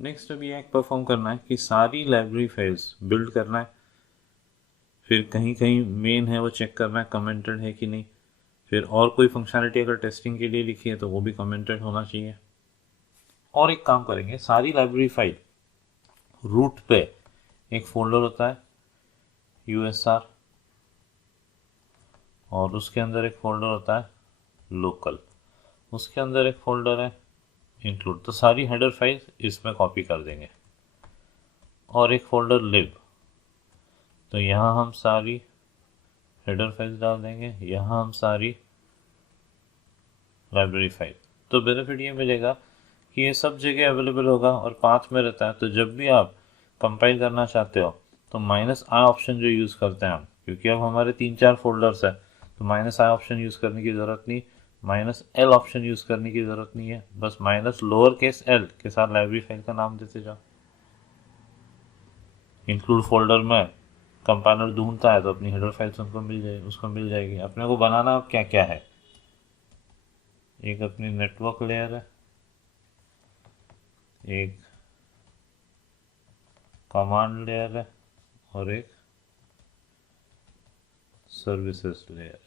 Next अभी एक perform करना है कि सारी लाइब्रेरी फाइल्स बिल्ड करना है, फिर कहीं कहीं मेन है वो चेक करना है कमेंटेड है कि नहीं, फिर और कोई फंक्शनलिटी अगर टेस्टिंग के लिए लिखी है तो वो भी कमेंटेड होना चाहिए। और एक काम करेंगे, सारी लाइब्रेरी फाइल रूट पे एक फोल्डर होता है USR, और उसके अंदर एक फोल्डर होता है लोकल, उसके अंदर एक फोल्डर है इंक्लूड। तो सारी हेडर फाइल इसमें कॉपी कर देंगे, और एक फोल्डर लिब, तो यहाँ हम सारी हेडर फाइल्स डाल देंगे, यहाँ हम सारी लाइब्रेरी फाइल। तो बेनिफिट ये मिलेगा कि ये सब जगह अवेलेबल होगा और पाथ में रहता है, तो जब भी आप कंपाइल करना चाहते हो तो -i ऑप्शन जो यूज़ करते हैं हम, क्योंकि अब हमारे 3-4 फोल्डर्स है तो -i ऑप्शन यूज़ करने की ज़रूरत नहीं, -l ऑप्शन यूज़ करने की ज़रूरत नहीं है, बस -l के साथ लाइब्रेरी फाइल का नाम देते जाओ। इंक्लूड फोल्डर में कंपाइलर ढूंढता है तो अपनी हेडर फाइल्स उसको मिल जाएगी। अपने को बनाना अब क्या क्या है, एक अपनी नेटवर्क लेयर है, एक कमांड लेयर है, और एक सर्विसेज लेयर है।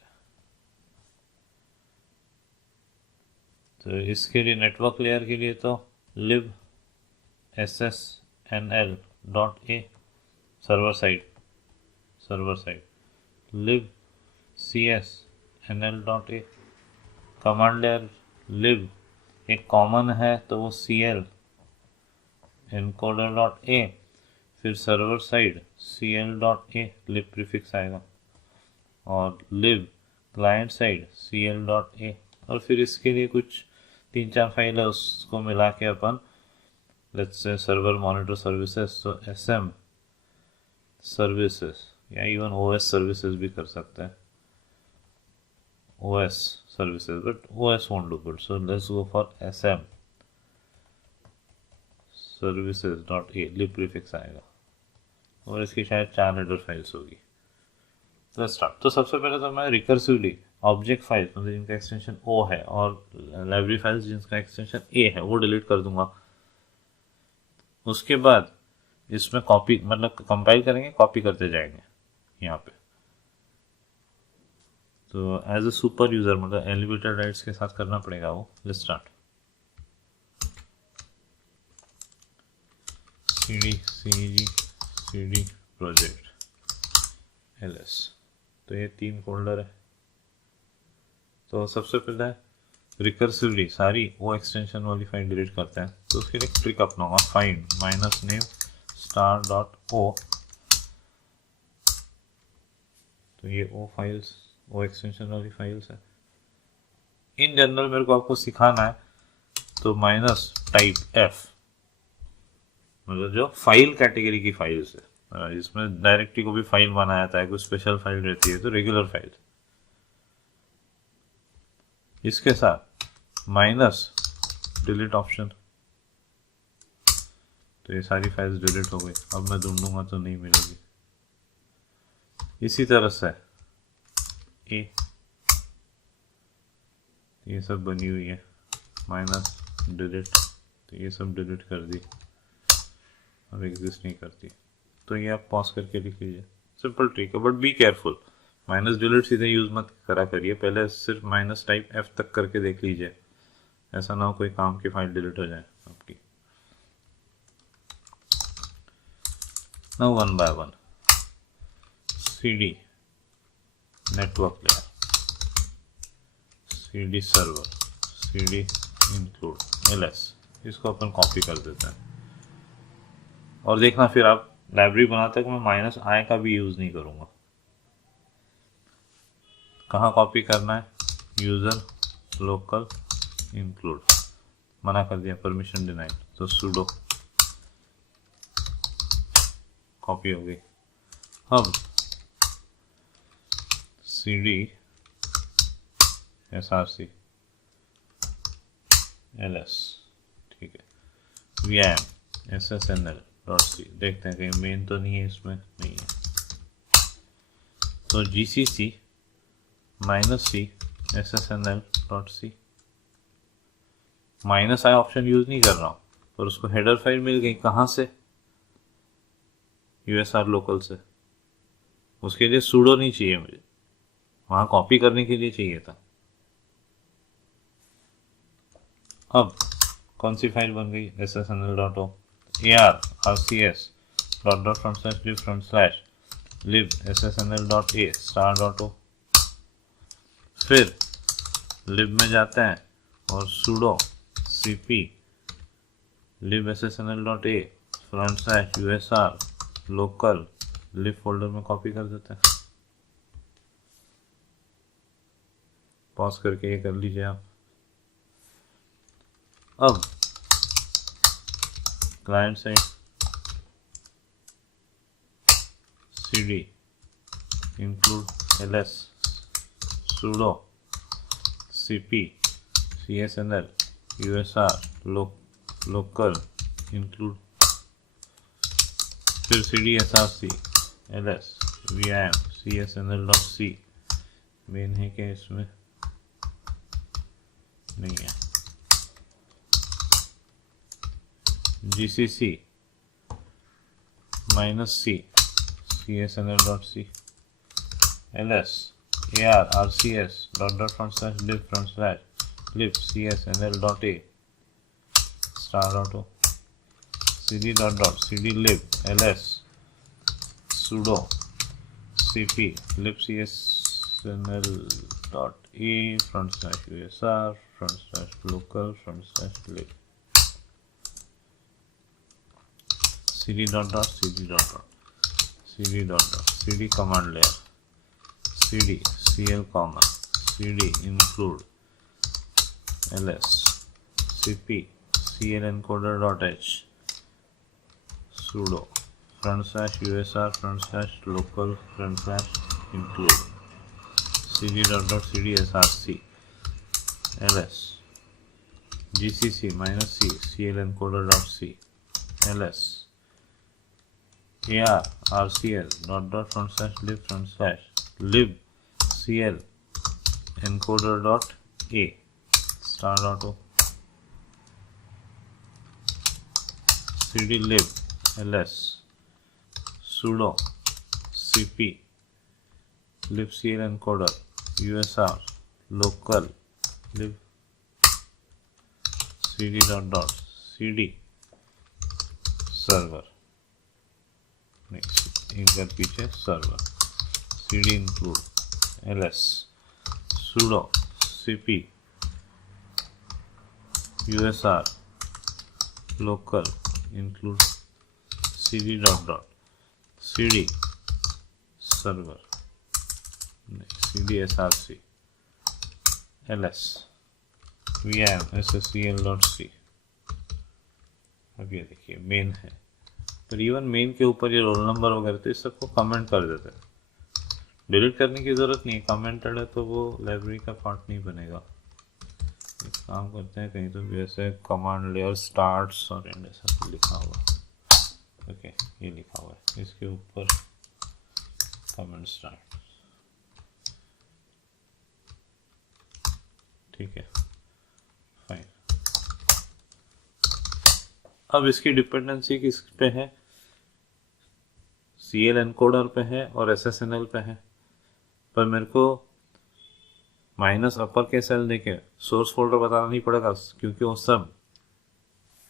तो इसके लिए नेटवर्क लेयर के लिए तो लिब ssnl.a server side lib csnl.a command layer lib एक कॉमन है तो वो cl encoder.a, फिर server side cl.a lib prefix आएगा, और lib क्लाइंट साइड cl.a, और फिर इसके लिए कुछ 3-4 फाइल है उसको मिला के अपन let's say server monitor services, तो sm सर्विसेज या इवन OS सर्विसेज भी कर सकते हैं, OS services, but OS won't do good, so let's go for sm services.a lib prefix आएगा, और इसकी शायद 4 हेडर फाइल्स होगी। Let's start. तो सबसे पहले तो मैं रिकर्सिवली ऑब्जेक्ट फाइल मतलब जिनका एक्सटेंशन O है और लाइब्रेरी फाइल्स जिनका एक्सटेंशन A है वो डिलीट कर दूंगा। उसके बाद इसमें कॉपी मतलब कंपाइल करेंगे, कॉपी करते जाएंगे यहाँ पे। तो एज ए सुपर यूजर मतलब एलिवेटेड राइट्स के साथ करना पड़ेगा वो। Let's start. cd project ls, तो ये 3 फोल्डर है। तो सबसे पहले रिकर्सिवली सारी वो एक्सटेंशन वाली फाइल डिलीट करते हैं, तो उसके लिए एक ट्रिक अपनाऊंगा, फाइंड -name star.o, तो ये ओ फाइल्स ओ एक्सटेंशन वाली फाइल्स है। इन जनरल मेरे को आपको सिखाना है तो -type-f मतलब जो फाइल कैटेगरी की फाइल्स है, इसमें डायरेक्टरी को भी फाइल बनाया जाता है, कोई स्पेशल फाइल रहती है तो रेगुलर फाइल। इसके साथ डिलीट ऑप्शन, तो ये सारी फाइल्स डिलीट हो गई। अब मैं ढूंढूंगा तो नहीं मिलेगी। इसी तरह से ए, ये सब बनी हुई है, डिलीट, तो ये सब डिलीट कर दी, अब एग्जिस्ट नहीं करती। तो ये आप पॉज करके लिख लीजिए, सिंपल ट्रिक है, बट बी केयरफुल। डिलीट सीधे यूज मत करा करिए, पहले सिर्फ -type-f तक करके देख लीजिए, ऐसा ना हो कोई काम की फाइल डिलीट हो जाए आपकी। Now one by one, cd network layer, cd server, cd include ls, इसको अपन कॉपी कर देते हैं। और देखना फिर आप लाइब्रेरी बनाते मैं -i का भी यूज़ नहीं करूँगा। कहाँ कॉपी करना है, यूज़र लोकल इंक्लूड, मना कर दिया, परमिशन डिनाइड, तो sudo कॉपी हो गई। अब cd src ls, ठीक है, vim ssnl.c, देखते हैं कहीं मेन तो नहीं है, इसमें नहीं है, तो gcc -c ssnl.c, -i option use नहीं कर रहा हूँ, पर उसको हेडर फाइल मिल गई कहाँ से, यूएसआर लोकल से। उसके लिए सूडो नहीं चाहिए मुझे, वहां कॉपी करने के लिए चाहिए था। अब कौन सी फाइल बन गई, ssnl.o ar/cs.lib ssnl.a star.o। फिर lib में जाते हैं और sudo cp lib ssnl.a /usr local lib folder में कॉपी कर देते हैं। पॉज करके ये कर लीजिए आप। अब client side cd include ls sudo cp csnl usr local include, फिर cd src ls vim csnl.c main है क्या इसमें, नहीं है। gcc -c csnl.c ls ar rcs /lib csnl.a star.o cd cdlib ls sudo cp lib csnl.a /usr /local /lib cd cd command layer cd cl comma cd include ls cp cl encoder.h sudo /usr /local /include cd src ls gcc -c cl encoder.c ls ar rcl /lib cl encoder.a star.o cdlib ls sudo cp lib cl encoder usr local lib cd cd server, next एक बार पीछे server cd include ls sudo cp usr local include cd cd server cd src ls vim sscl.c। अब ये देखिए main है, तो even main के ऊपर ये रोल नंबर वगैरह तो इस सबको कमेंट कर देते हैं, डिलीट करने की ज़रूरत नहीं है। कमेंटेड है तो वो लाइब्रेरी का पार्ट नहीं बनेगा। एक काम करते हैं, कहीं तो वैसे कमांड लेयर स्टार्ट्स और एंड ऐसा कुछ लिखा हुआ, ओके ये लिखा हुआ है, इसके ऊपर कमेंट स्टार्ट, ठीक है फाइन। अब इसकी डिपेंडेंसी किस पे है, CL एनकोडर पे है और SSNL पे है, पर मेरे को माइनस अपर के सेल देके सोर्स फोल्डर बताना नहीं पड़ेगा क्योंकि वो सब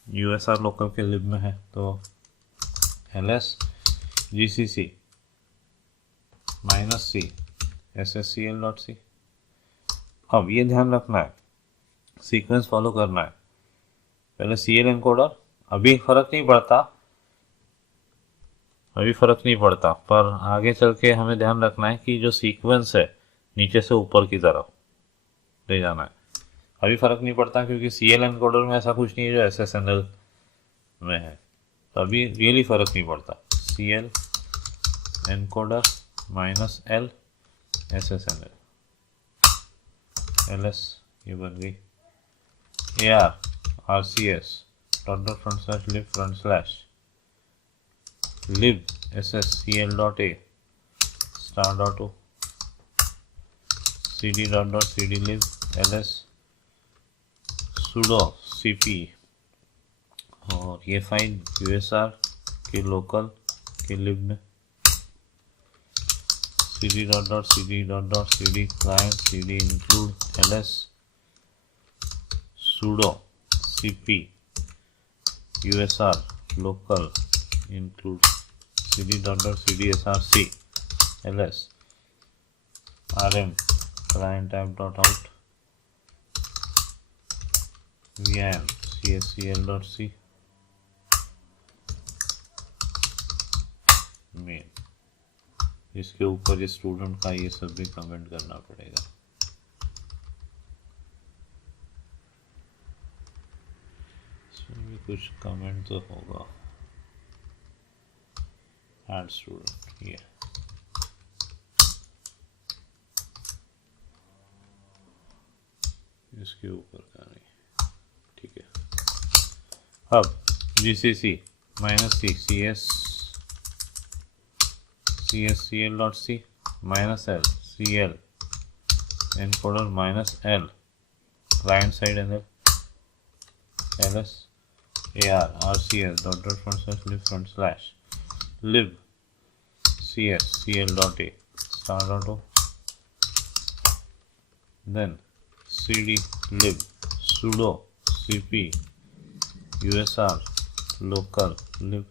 USR लोकल के लिब में है। तो ls gcc -c sscl.c। अब ये ध्यान रखना है, सीक्वेंस फॉलो करना है। पहले CL एनकोडर, अभी फर्क नहीं पड़ता, पर आगे चल के हमें ध्यान रखना है कि जो सीक्वेंस है नीचे से ऊपर की तरफ ले जाना है। अभी फर्क नहीं पड़ता क्योंकि CL एनकोडर में ऐसा कुछ नहीं है जो SSNL में है, तो अभी रियली फर्क नहीं पड़ता। CL encoder -L SSNL ls ये बन गई ar rcs /lib sscl.a star.o cd cdlib ls sudo cp और ये फाइल यूएसआर के लोकल के लिब में cd dot dot cd dot dot cd client cd include ls sudo cp usr local include cd dot dot cd src ls rm client app dot out vim cscl dot c main। इसके ऊपर ये student का ये सब भी comment करना पड़ेगा। इसमें भी कुछ कमेंट तो होगा। ऐड स्टूडेंट ये इसके ऊपर का नहीं, ठीक है। अब gcc minus c cs cscl dot c minus l cl encoder minus l client side enel ls ar rcs dot dot front slash lib front slash lib cs cl dot a star dot o then cd lib sudo cp usr local lib।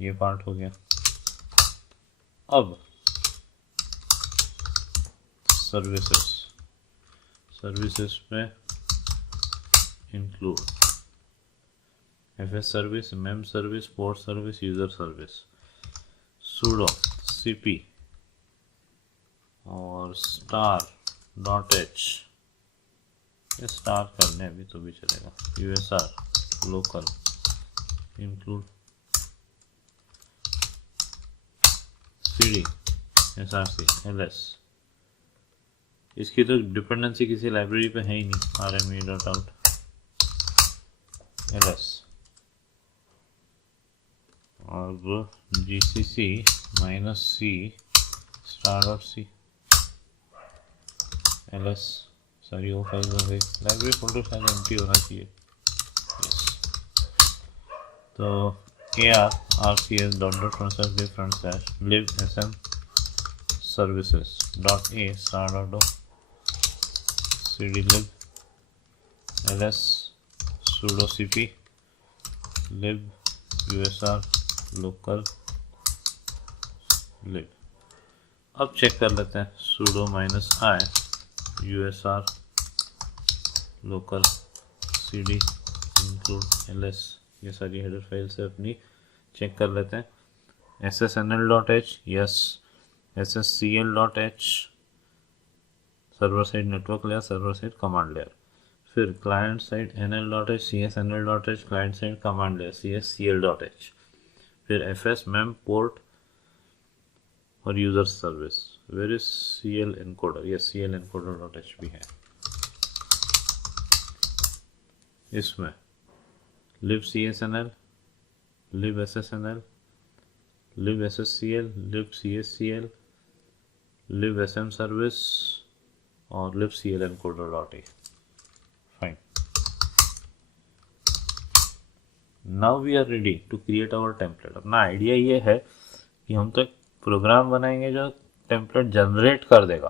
ये part हो गया। अब services पे include fs service, ma'am service, port service, user service, sudo cp और star dot H, ये star करने अभी तो भी चलेगा, usr local include cd src ls। इसकी तो डिपेंडेंसी किसी लाइब्रेरी पे है ही नहीं, rme डॉट आउट ls। अब gcc minus c star dot C ls। सारी वो फाइल हो गई, लाइब्रेरी फोल्डर शायद एम्प्टी होना चाहिए। तो ar rcs dot dot front slash lib front slash lib sm services dot a star dot o cd lib ls sudo cp lib usr local lib। अब check कर लेते हैं sudo minus I usr local cd include ls। ये सारी header file से अपनी check कर लेते हैं। ssnl.h yes, sscl.h server side network layer, server side command layer, फिर client side nl.h csnl.h client side command layer cscl.h, फिर fs मेम पोर्ट और user service. Where is cl encoder, ये cl encoder.h भी है। इसमें lib csnl, lib ssnl, lib sscl, lib cscl, lib sm service और lib cl encoder.a। Fine, now we are ready to create our template. अपना idea ये है कि हम तो एक प्रोग्राम बनाएंगे जो टेम्पलेट जनरेट कर देगा,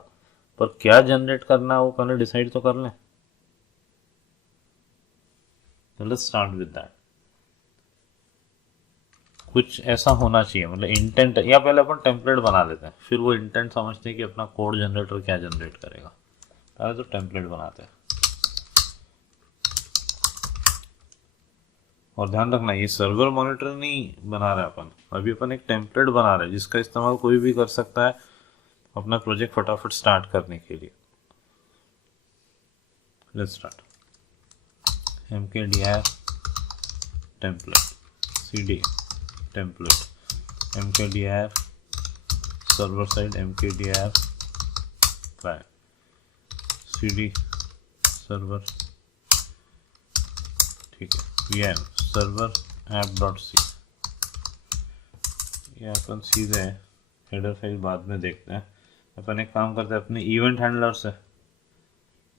पर क्या जनरेट करना है वो पहले डिसाइड तो कर लें। Let's start with that. कुछ ऐसा होना चाहिए, मतलब इंटेंट, या पहले अपन टेम्पलेट बना लेते हैं, फिर वो इंटेंट समझते हैं कि अपना कोड जनरेटर क्या जनरेट करेगा। पहले तो टेम्पलेट बनाते हैं। और ध्यान रखना, ये सर्वर मॉनिटर नहीं बना रहे अपन, अभी अपन एक टेम्पलेट बना रहे हैं जिसका इस्तेमाल कोई भी कर सकता है अपना प्रोजेक्ट फटाफट स्टार्ट करने के लिए। Let's start. mkdir template cd template mkdir server side mkdir client cd server, ठीक है, vm server app.c। ये अपन सीधे हेडर फाइल बाद में देखते हैं। अपन एक काम करते हैं, अपने इवेंट हैंडलर से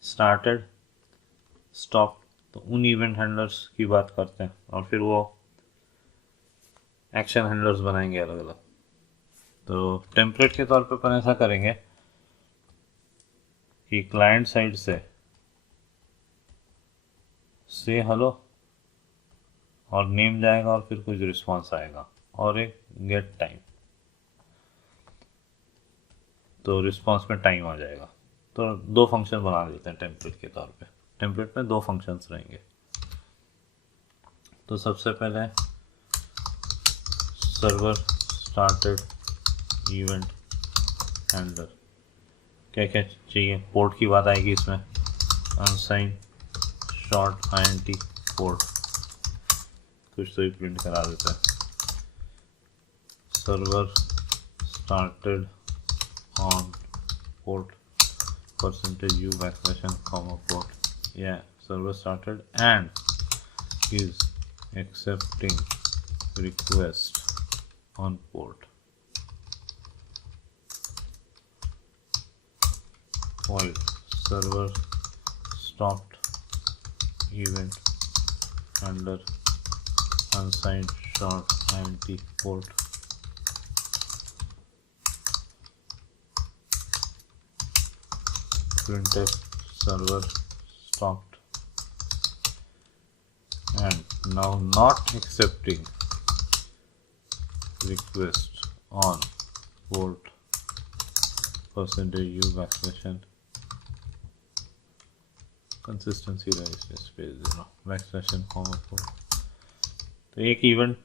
स्टार्टेड, स्टॉप तो उन इवेंट हैंडलर्स की बात करते हैं और फिर वो एक्शन हैंडलर्स बनाएंगे अलग अलग। तो टेम्पलेट के तौर पे अपन ऐसा करेंगे कि क्लाइंट साइड से हेलो और नेम जाएगा और फिर कुछ रिस्पॉन्स आएगा और एक गेट टाइम, तो रिस्पॉन्स में टाइम आ जाएगा। तो दो फंक्शन बना देते हैं टेम्पलेट के तौर पे। टेम्पलेट में दो फंक्शंस रहेंगे। तो सबसे पहले सर्वर स्टार्टेड इवेंट हैंडलर, क्या क्या चाहिए, पोर्ट की बात आएगी इसमें, अनसाइन शॉर्ट INT पोर्ट, कुछ तो ही प्रिंट करा देता है। Server started on port %u \n port, yeah, server started and is accepting request on port while server stopped event handler unsigned short INT port printf server stopped and now not accepting request on port %u \n consistency register space 0 \n port। तो एक event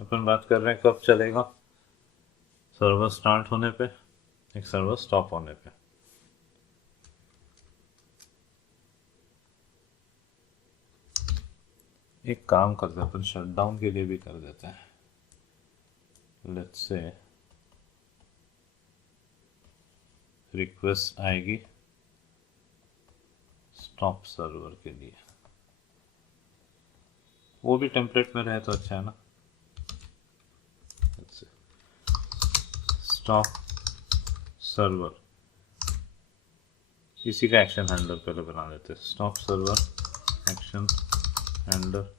अपन बात कर रहे हैं कब चलेगा, server start होने पे, एक सर्वर स्टॉप होने पे। एक काम करते हैं अपन, शटडाउन के लिए भी कर देते हैं। लेट्स से रिक्वेस्ट आएगी स्टॉप सर्वर के लिए, वो भी टेम्पलेट में रहे तो अच्छा है ना। स्टॉप सर्वर, इसी का एक्शन हैंडलर पहले बना लेते हैं। Stop server action handler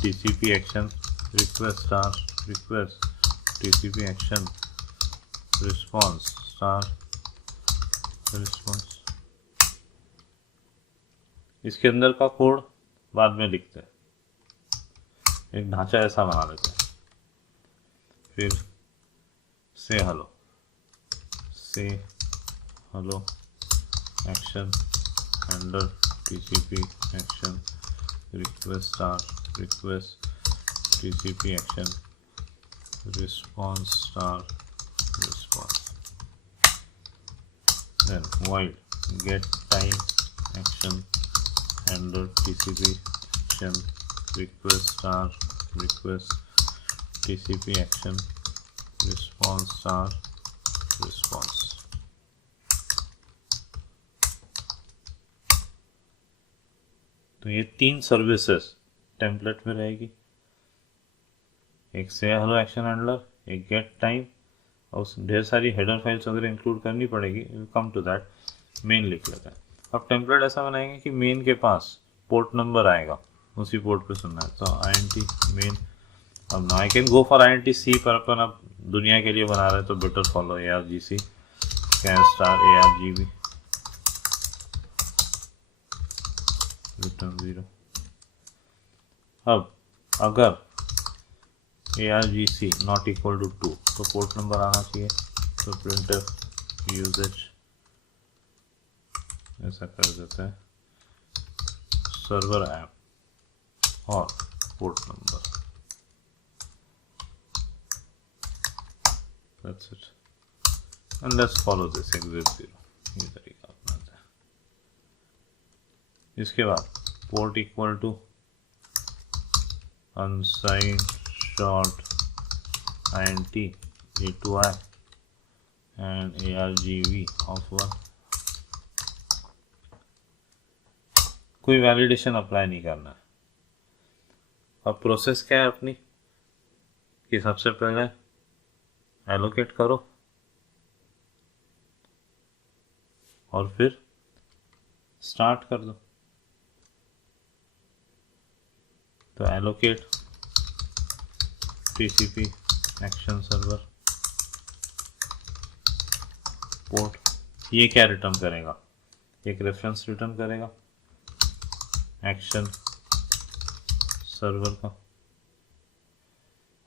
TCP action request star request TCP action response star response. इसके अंदर का कोड बाद में लिखते हैं, एक ढांचा ऐसा बना लेते हैं। फिर से hello action handler TCP action request star request TCP action response star response, then while get time action handler TCP action request star request TCP action response star response। तो ये तीन सर्विसेज टेम्पलेट में रहेगी, एक से hello action handler, एक get time, और ढेर सारी हेडर फाइल्स वगैरह इंक्लूड करनी पड़ेगी। कम टू दैट, मेन लिख लेते हैं। अब टेम्पलेट ऐसा बनाएंगे कि मेन के पास पोर्ट नंबर आएगा, उसी पोर्ट पे सुनना है। तो INT मेन, अब I can go for INT-C, पर अपन अब दुनिया के लिए बना रहे हैं तो better follow ARGC can star ARGB return 0। अब अगर ARGC नॉट इक्वल टू 2 तो पोर्ट नंबर आना चाहिए, तो printf यूजेज ऐसा कर देता है सर्वर ऐप और port number, that's it and let's follow this exit 0, ये तरीका अपनाते हैं। इसके बाद port equal to unsigned short INT A2I and ARGV of 1। कोई वैलिडेशन अप्लाई नहीं करना है। अब प्रोसेस क्या है अपनी, कि सबसे पहले एलोकेट करो और फिर स्टार्ट कर दो। तो allocate TCP action server port, ये क्या रिटर्न करेगा, एक रेफरेंस रिटर्न करेगा एक्शन सर्वर का।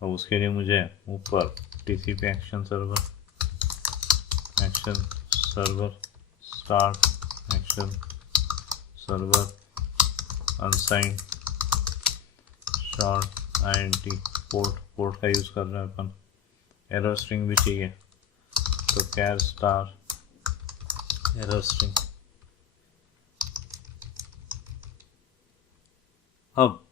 और उसके लिए मुझे ऊपर TCP action server start action server unsigned short INT port का यूज़ कर रहे हैं अपन। एरर स्ट्रिंग भी चाहिए तो कैर स्टार एरर स्ट्रिंग। अब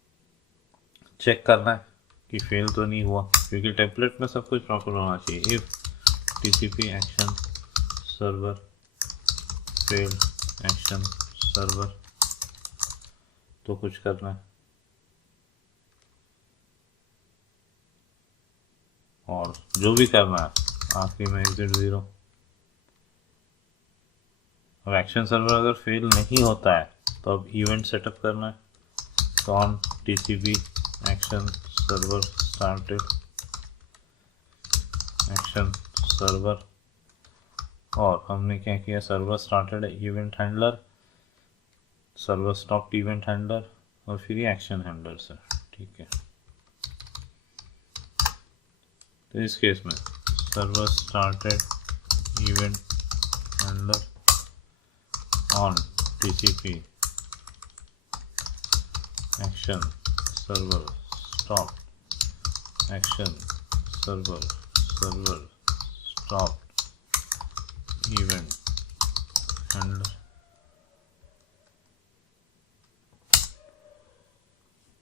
चेक करना है कि फेल तो नहीं हुआ, क्योंकि टेम्पलेट में सब कुछ प्रॉपर होना चाहिए। If TCP action server fail action server, तो कुछ करना है और जो भी करना है आखिरी में एग्जिट 0। अब एक्शन सर्वर अगर फेल नहीं होता है तो अब इवेंट सेटअप करना है। तो on TCP action server started action server, और हमने क्या किया, server started event handler, server stopped event handler, और फिर ये एक्शन हैंडलर से। ठीक है, तो इस केस में server started event handler on TCP action server stop action server stop event handler.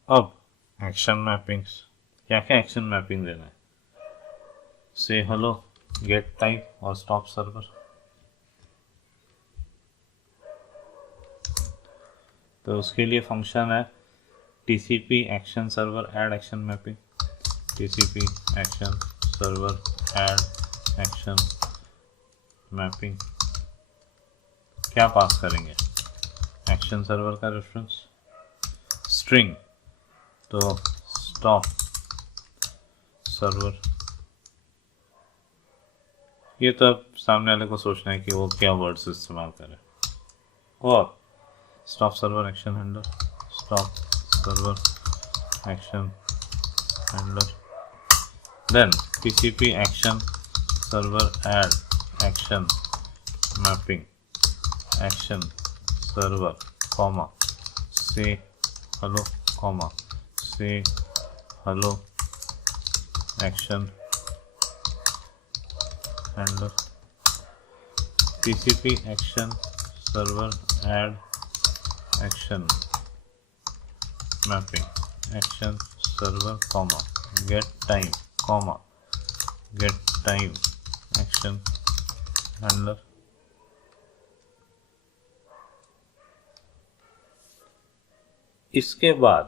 अब एक्शन मैपिंग्स, क्या क्या एक्शन मैपिंग देना है, से हेलो गेट टाइप और स्टॉप सर्वर। तो उसके लिए फंक्शन है TCP action server add action mapping, TCP action server add action mapping. क्या पास करेंगे, एक्शन सर्वर का रेफरेंस स्ट्रिंग, तो स्टॉप सर्वर। ये तो अब सामने वाले को सोचना है कि वो क्या वर्ड्स इस्तेमाल करे। और stop server action handler, stop server action handler, then TCP action server add action mapping action server comma से हेलो कॉमा से hello action handler, TCP action server add action mapping action server comma get time action handler. इसके बाद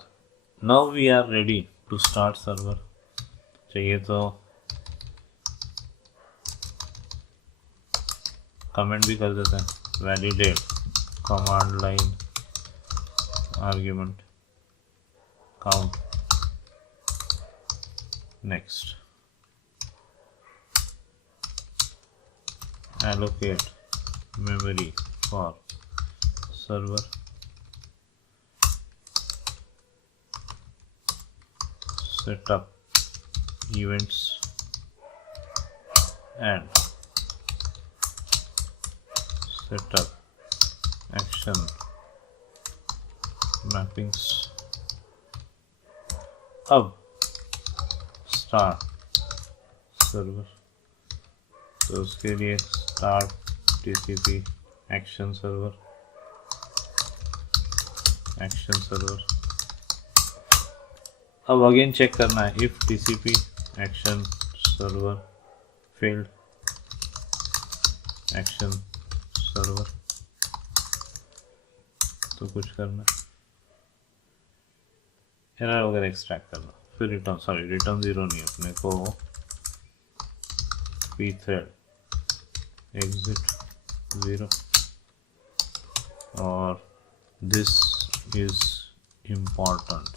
now we are ready to start server. चाहिए तो comment भी कर देते हैं, validate command line argument count next allocate memory for server setup events and setup action mappings। अब start server, तो उसके लिए स्टार्ट टीसीपी एक्शन सर्वर अब अगेन चेक करना है if TCP action server failed action server, तो कुछ करना एरर वगैरह एक्सट्रैक्ट करना, फिर रिटर्न 0 नहीं, अपने को pthread exit 0 और this is important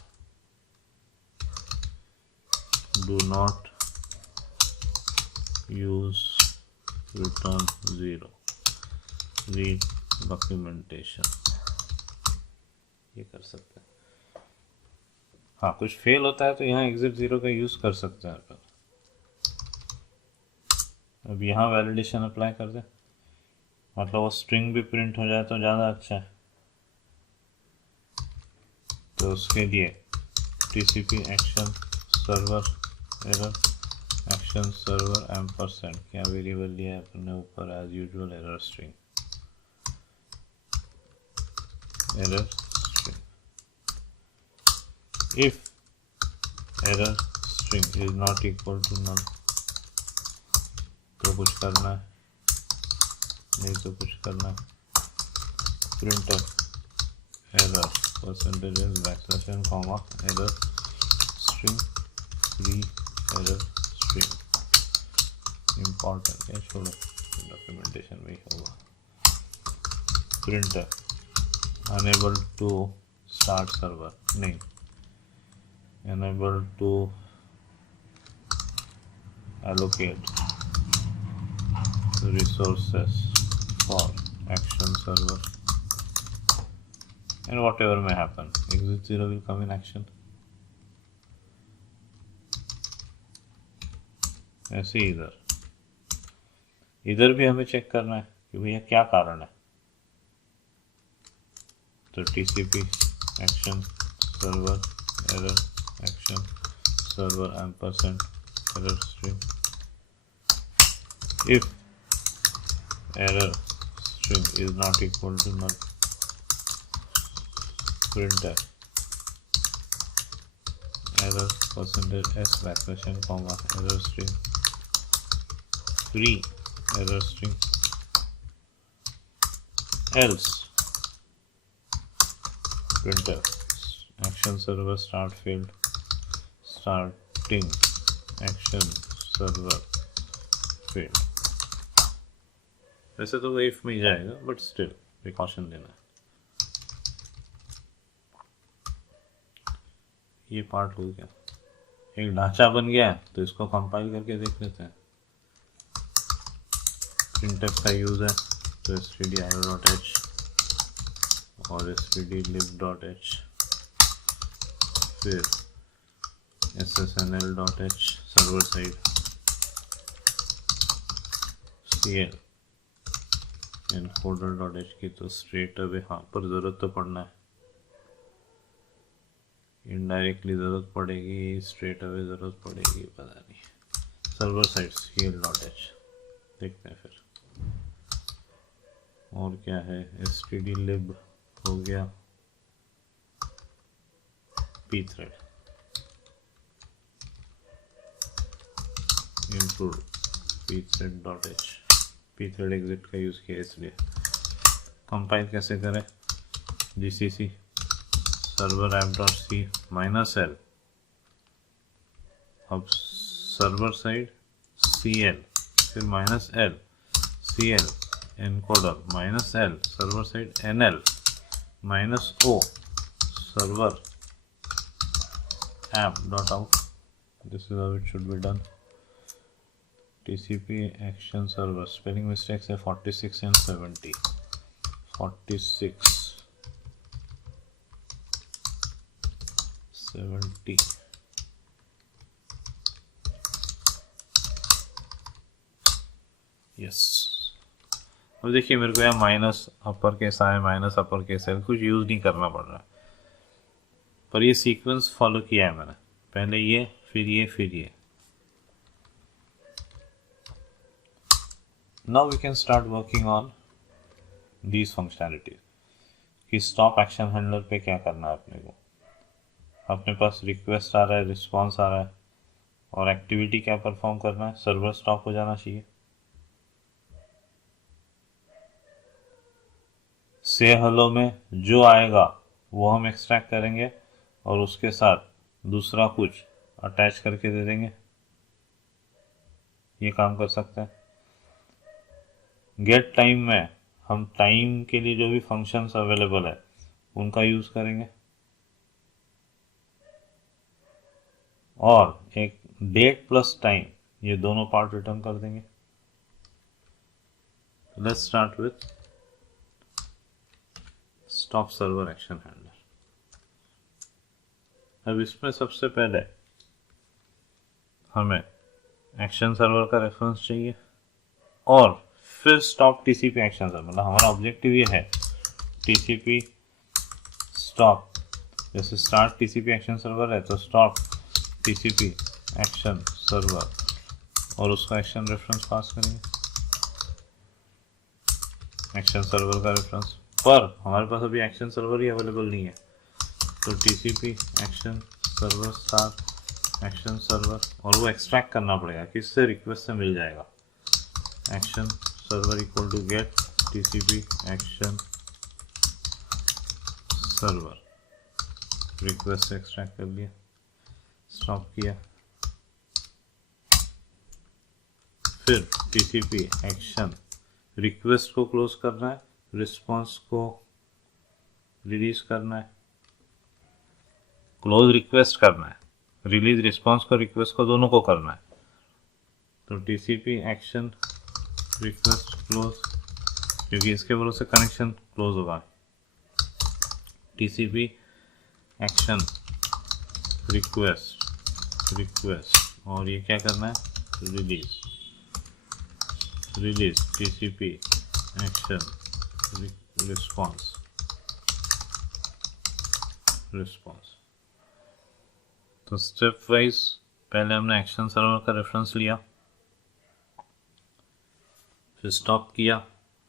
do not use return 0, read documentation, ये कर सकते हैं। हाँ, कुछ फेल होता है तो यहाँ एग्जिट 0 का यूज कर सकते हैं अपन। अब यहाँ वैलिडेशन अप्लाई कर दें, मतलब वो स्ट्रिंग भी प्रिंट हो जाए तो ज़्यादा अच्छा है। तो उसके लिए TCP action server error, action server ampersand, क्या वेरिएबल लिया है अपने ऊपर, as usual error string, error string. If error string is not equal to null, तो कुछ करना है, नहीं तो कुछ करना है, printer error percentage backslash comma error string, free error string, important है, छोड़ो डॉक्यूमेंटेशन में ही होगा। Printer unable to start server, नहीं, unable to allocate resources for action server, and whatever may happen, exit 0 will come in action. ऐसे ही इधर भी हमें चेक करना है कि भैया क्या कारण है। तो TCP action server error action server ampersand error string, if error string is not equal to null, printer error percentage s backslash n comma error string, free error string, else printer action server start failed, starting action server failed। वैसे तो वो if में ही जाएगा, but still precaution लेना है। ये part हो गया, एक ढांचा बन गया है, तो इसको कंपाइल करके देख लेते हैं। प्रिंटफ का यूज है तो stdio.h और stdlib.h, फिर ssnl.h server side, cl encoder.h की तो स्ट्रेट अवे हाँ पर ज़रूरत तो पड़ना है, इनडायरेक्टली ज़रूरत पड़ेगी, स्ट्रेट अवे ज़रूरत पड़ेगी, पता नहीं। सर्वर साइड cl.h देखते हैं फिर। और क्या है, stdlib हो गया, pthread improve pthread.h, pthread exit का यूज़ किया इसलिए। कंपाइल कैसे करें, gcc सर्वर ऐप.c -l, अब सर्वर साइड cl, फिर -l cl encoder -l server side nl -o server app.out, this is how it should be done। TCP action server, spelling mistakes है 46 and 70, 46 70, yes. अब देखिए मेरे को यहाँ माइनस अपर केस आया, minus upper case है, कुछ यूज़ नहीं करना पड़ रहा है, पर ये सीक्वेंस फॉलो किया है मैंने, पहले ये फिर ये फिर ये। Now we can start working on these functionalities कि स्टॉप एक्शन हैंडलर पे क्या करना है अपने को। अपने पास रिक्वेस्ट आ रहा है, रिस्पॉन्स आ रहा है, और एक्टिविटी क्या परफॉर्म करना है, सर्वर स्टॉप हो जाना चाहिए। से हेलो में जो आएगा वो हम एक्सट्रैक्ट करेंगे और उसके साथ दूसरा कुछ अटैच करके दे देंगे, ये काम कर सकते हैं। गेट टाइम में हम टाइम के लिए जो भी फंक्शंस अवेलेबल है उनका यूज़ करेंगे, और एक डेट प्लस टाइम, ये दोनों पार्ट रिटर्न कर देंगे। Let's start with stop server action handler. अब इसमें सबसे पहले हमें एक्शन सर्वर का रेफरेंस चाहिए और फिर स्टॉप टीसीपी एक्शन सर्वर। मतलब हमारा ऑब्जेक्टिव ये है टीसीपी स्टॉप, जैसे स्टार्ट टीसीपी एक्शन सर्वर है तो स्टॉप टीसीपी एक्शन सर्वर और उसका एक्शन रेफरेंस पास करेंगे, एक्शन सर्वर का रेफरेंस। पर हमारे पास अभी एक्शन सर्वर ही अवेलेबल नहीं है, तो TCP action server star action server, और वो एक्सट्रैक्ट करना पड़ेगा, किससे, रिक्वेस्ट से मिल जाएगा। Action server equal to get TCP action server, request से एक्सट्रैक्ट कर लिया, स्टॉप किया, फिर टीसीपी एक्शन रिक्वेस्ट को क्लोज करना है, रिस्पॉन्स को रिलीज करना है, क्लोज रिक्वेस्ट करना है, रिलीज रिस्पॉन्स को रिक्वेस्ट को दोनों को करना है। तो टीसीपी एक्शन रिक्वेस्ट क्लोज, क्योंकि इसके भरोसे कनेक्शन क्लोज होगा। टीसीपी एक्शन रिक्वेस्ट और ये क्या करना है, रिलीज टीसीपी एक्शन रिस्पॉन्स। तो स्टेप वाइज पहले हमने एक्शन सर्वर का रेफरेंस लिया, फिर स्टॉप किया,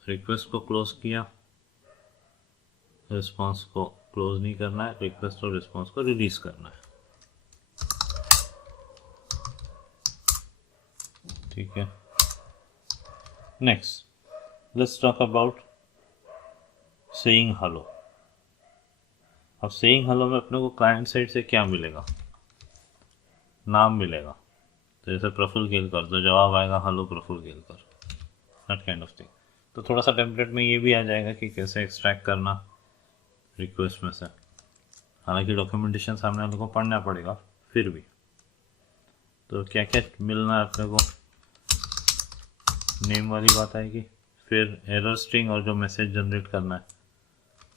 रिक्वेस्ट को क्लोज किया, रिस्पॉन्स को क्लोज नहीं करना है, रिक्वेस्ट और रिस्पॉन्स को रिलीज करना है। ठीक है, next let's talk about saying hello. अब सेइंग हेलो में अपने को क्लाइंट साइड से क्या मिलेगा, नाम मिलेगा। तो जैसे प्रफुल्ल केलकर, तो जवाब आएगा hello Praful Kelkar, that kind of thing. तो थोड़ा सा टेम्पलेट में ये भी आ जाएगा कि कैसे एक्सट्रैक्ट करना रिक्वेस्ट में से। हालांकि डॉक्यूमेंटेशन सामने वाले को पढ़ना पड़ेगा फिर भी। तो क्या क्या मिलना है अपने को, नेम वाली बात आएगी, फिर एरर स्ट्रिंग और जो मैसेज जनरेट करना है,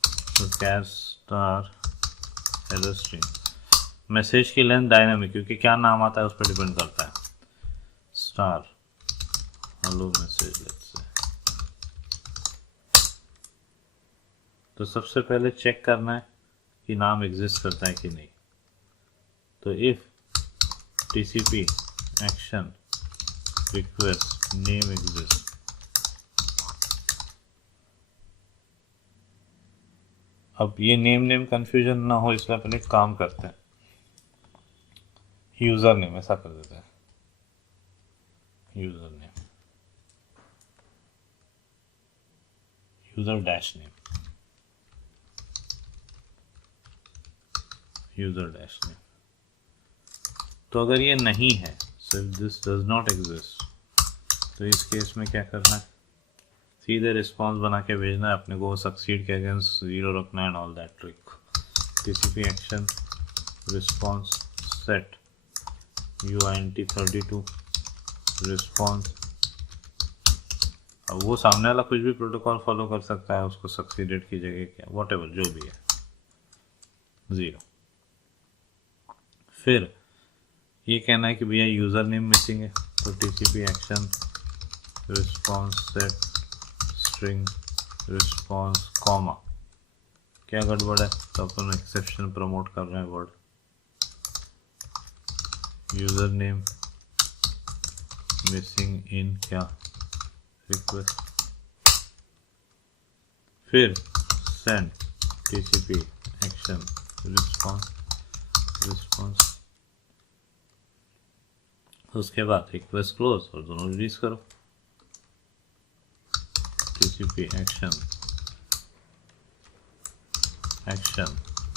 तो कैर स्टार एरर स्ट्रिंग। मैसेज की लेंथ डायनामिक, क्योंकि क्या नाम आता है उस पर डिपेंड करता है। Star hello message let's say. तो सबसे पहले चेक करना है कि नाम एग्जिस्ट करता है कि नहीं। तो if TCP action request name exist, अब ये नेम कंफ्यूजन ना हो इसलिए पहले काम करते हैं, यूजर नेम ऐसा कर देते हैं, user name, user dash name, user dash name. तो अगर ये नहीं है, सिर्फ दिस डज नॉट एग्जिस्ट, तो इस केस में क्या करना है, सीधे रिस्पॉन्स बना के भेजना है अपने को, सक्सीड के अगेंस्ट 0 रखना है, all that trick. TCP action response set UINT32 response. अब वो सामने वाला कुछ भी प्रोटोकॉल फॉलो कर सकता है, उसको सक्सीडेड की जगह क्या वॉट एवर जो भी है 0। फिर ये कहना है कि भैया यूज़र नेम मिसिंग है, तो TCP action response set string response comma, क्या गड़बड़ है, तो अपन एक्सेप्शन प्रमोट कर रहे हैं word, user name missing in क्या रिक्वेस्ट, फिर सेंड टीसीपी एक्शन रिस्पॉन्स, उसके बाद रिक्वेस्ट क्लोज और दोनों रिलीज करो। TCP action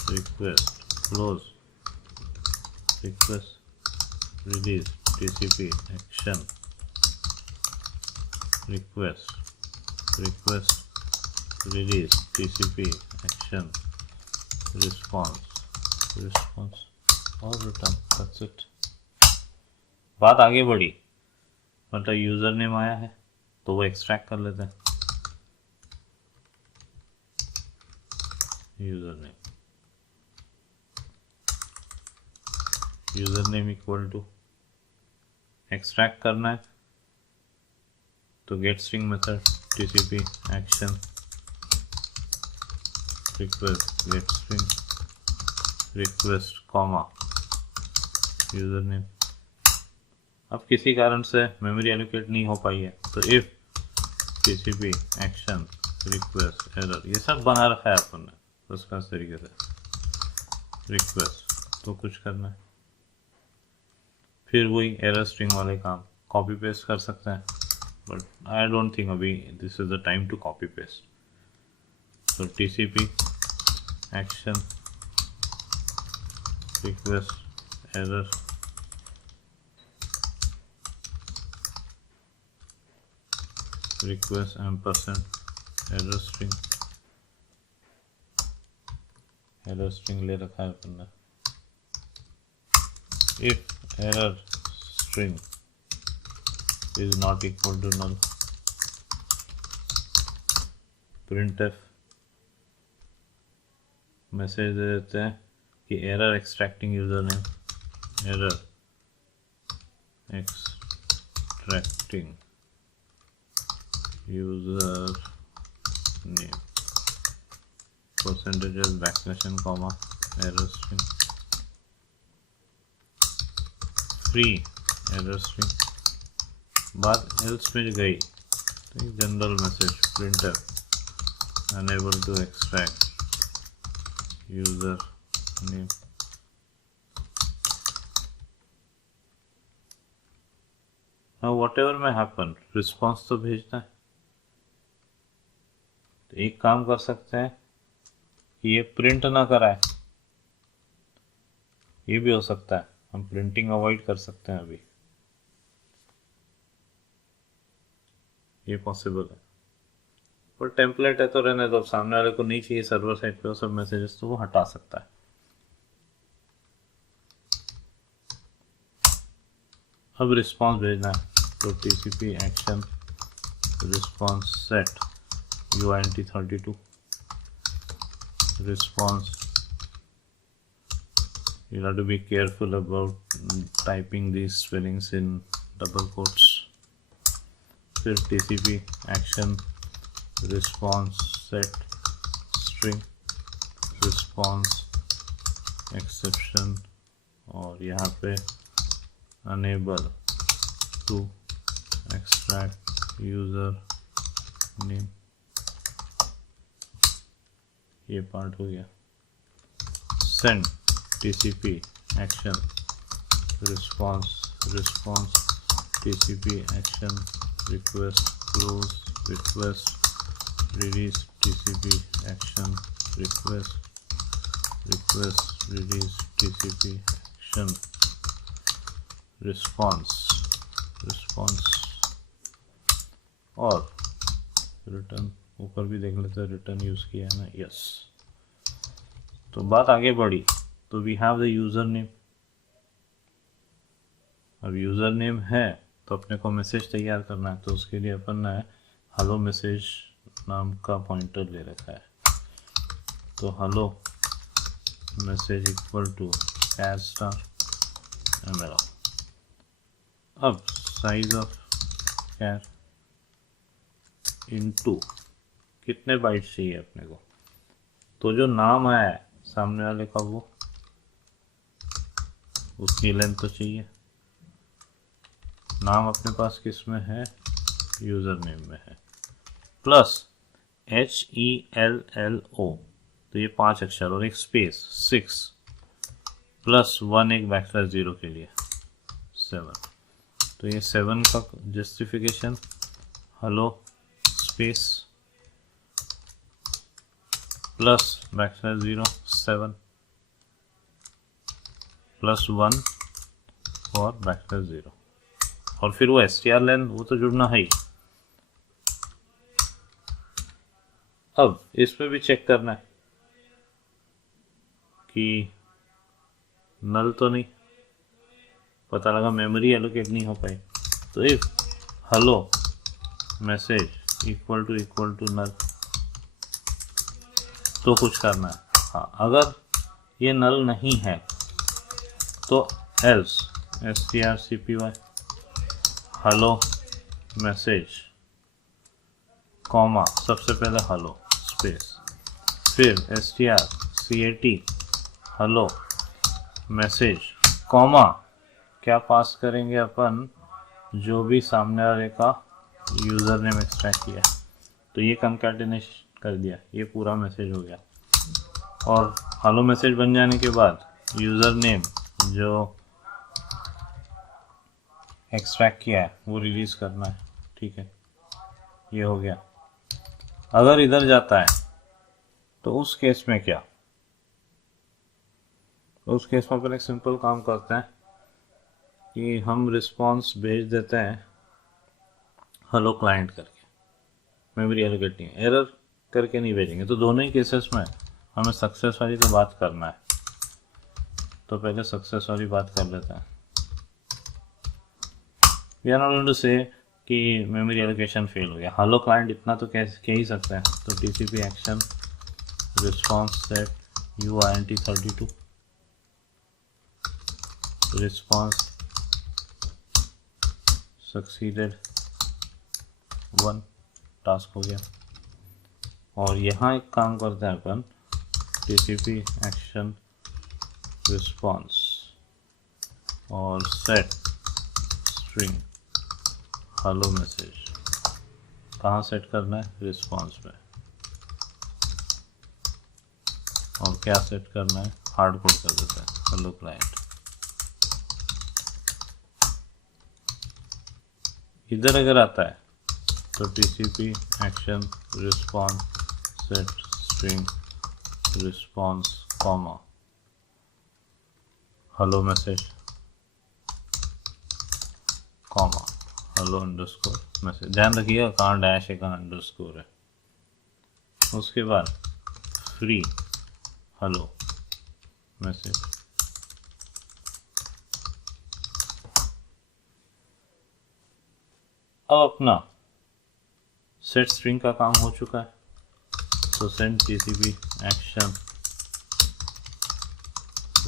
request close request release TCP action request release TCP action response or return, that's it। बात आगे बढ़ी, मतलब यूजर नेम आया है तो वो एक्सट्रैक्ट कर लेते हैं। User name equal to extract करना है तो get string method TCP action request get string request comma user name. अब किसी कारण से मेमोरी एलोकेट नहीं हो पाई है तो if TCP action request error, ये सब बना रखा है अपन ने फर्स्ट क्लास तरीके से। रिक्वेस्ट तो कुछ करना है, फिर वही एरर स्ट्रिंग वाले काम कॉपी पेस्ट कर सकते हैं, बट आई डोंट थिंक अभी this is the time to copy paste. तो TCP action request error request ampersand error string ले रखा है अपन ने। If error string is not equal to null, printf message दे देते हैं कि error extracting user name, error extracting user name percentage backslash n comma error string free error string. बात एल्स में गई तो general message printer unable to extract user name. हाँ whatever may happen response तो भेजना है। तो एक काम कर सकते हैं कि ये प्रिंट ना कराए, ये भी हो सकता है, हम प्रिंटिंग अवॉइड कर सकते हैं अभी, ये पॉसिबल है। पर टेम्पलेट है तो रहने दो, सामने वाले को नहीं चाहिए सर्वर साइड पे वो सब मैसेजेस तो वो हटा सकता है। अब रिस्पॉन्स भेजना है तो TCP action response set UINT32 response. You have to be careful about typing these spellings in double quotes. फिर TCP action response set string response exception और यहाँ पे enable to extract user name, ये part हो गया। send TCP action response TCP action request close request release TCP action request release TCP action response और return, ऊपर भी देख लेते हैं रिटर्न यूज किया है ना, यस। तो बात आगे बढ़ी तो we have the user name. अब यूजर नेम है तो अपने को मैसेज तैयार करना है, तो उसके लिए अपन ने हेलो मैसेज नाम का पॉइंटर ले रखा है। तो hello message equal to char star ML. अब साइज ऑफ कैर इनटू कितने बाइट चाहिए अपने को, तो जो नाम आया है सामने वाले का वो उसकी लेंथ तो चाहिए। नाम अपने पास किस में है, यूजर नेम में है, प्लस HELLO, तो ये 5 अक्षर और एक स्पेस 6 प्लस 1 एक \0 के लिए 7। तो ये 7 का justification hello space plus \0 7 plus 1 और \0 और फिर वो str लेन वो तो जुड़ना है ही। अब इसमें भी चेक करना है कि नल तो नहीं, पता लगा मेमोरी एलोकेट नहीं हो पाई। तो if hello message equal to null, तो कुछ करना है। हाँ, अगर ये नल नहीं है तो else strcpy hello message comma, सबसे पहले हेलो स्पेस, फिर strcat हेलो मैसेज कॉमा, क्या पास करेंगे अपन, जो भी सामने वाले का यूज़र नेम एक्सट्रैक्ट किया, तो ये कंकैटिनेशन कर दिया, ये पूरा मैसेज हो गया। और हेलो मैसेज बन जाने के बाद यूज़र नेम जो एक्सट्रैक्ट किया है वो रिलीज़ करना है, ठीक है, ये हो गया। अगर इधर जाता है तो उस केस में क्या, उस केस में अपन एक सिंपल काम करते हैं कि हम रिस्पॉन्स भेज देते हैं हेलो क्लाइंट करके, मेमोरी एलोकेट नहीं, एरर करके नहीं भेजेंगे। तो दोनों ही केसेस में हमें सक्सेस वाली तो बात करना है, तो पहले सक्सेस वाली बात कर लेते हैं। We are not going to say कि मेमोरी एलोकेशन फेल हो गया, हेलो क्लाइंट इतना तो कह ही सकते हैं। तो TCP action response set uint32 response succeeded 1 task हो गया। और यहाँ एक काम करते हैं अपन, टीसीपी एक्शन रिस्पॉन्स और सेट स्ट्रिंग हेलो मैसेज, कहाँ सेट करना है, रिस्पॉन्स में, और क्या सेट करना है, हार्ड कोड कर देता है हेलो क्लाइंट। इधर अगर आता है तो TCP action response set string response comma hello message comma hello underscore message. ध्यान रखिएगा कहाँ डैश है कहाँ अंडरस्कोर है। उसके बाद फ्री हेलो मैसेज, अब अपना सेट स्ट्रिंग का काम हो चुका है, तो send TCP action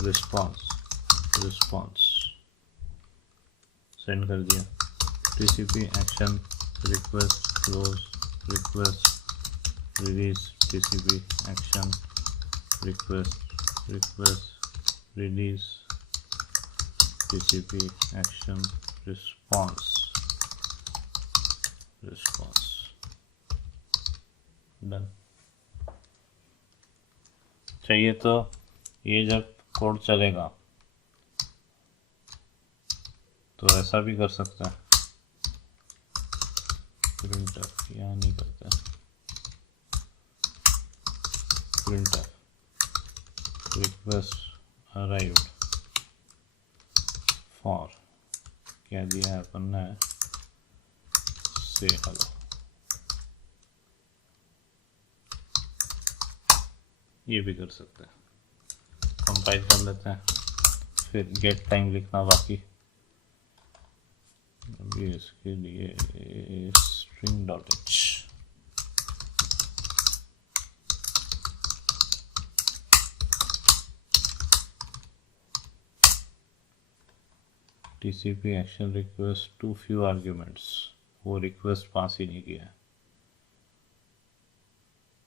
response send कर दिया, TCP action request close request release, TCP action request release, TCP action response done. चाहिए तो ये जब कोड चलेगा तो ऐसा भी कर सकते हैं, प्रिंटफ यहाँ नहीं करते, प्रिंटफ रिक्वेस्ट अराइव्ड फॉर, क्या दिया है अपन ने, से हेलो, ये भी कर सकते हैं। कंपाइल कर लेते हैं, फिर गेट टाइम लिखना बाकी, अभी इसके लिए string dot H, TCP action request too few arguments, वो रिक्वेस्ट पास ही नहीं किया है,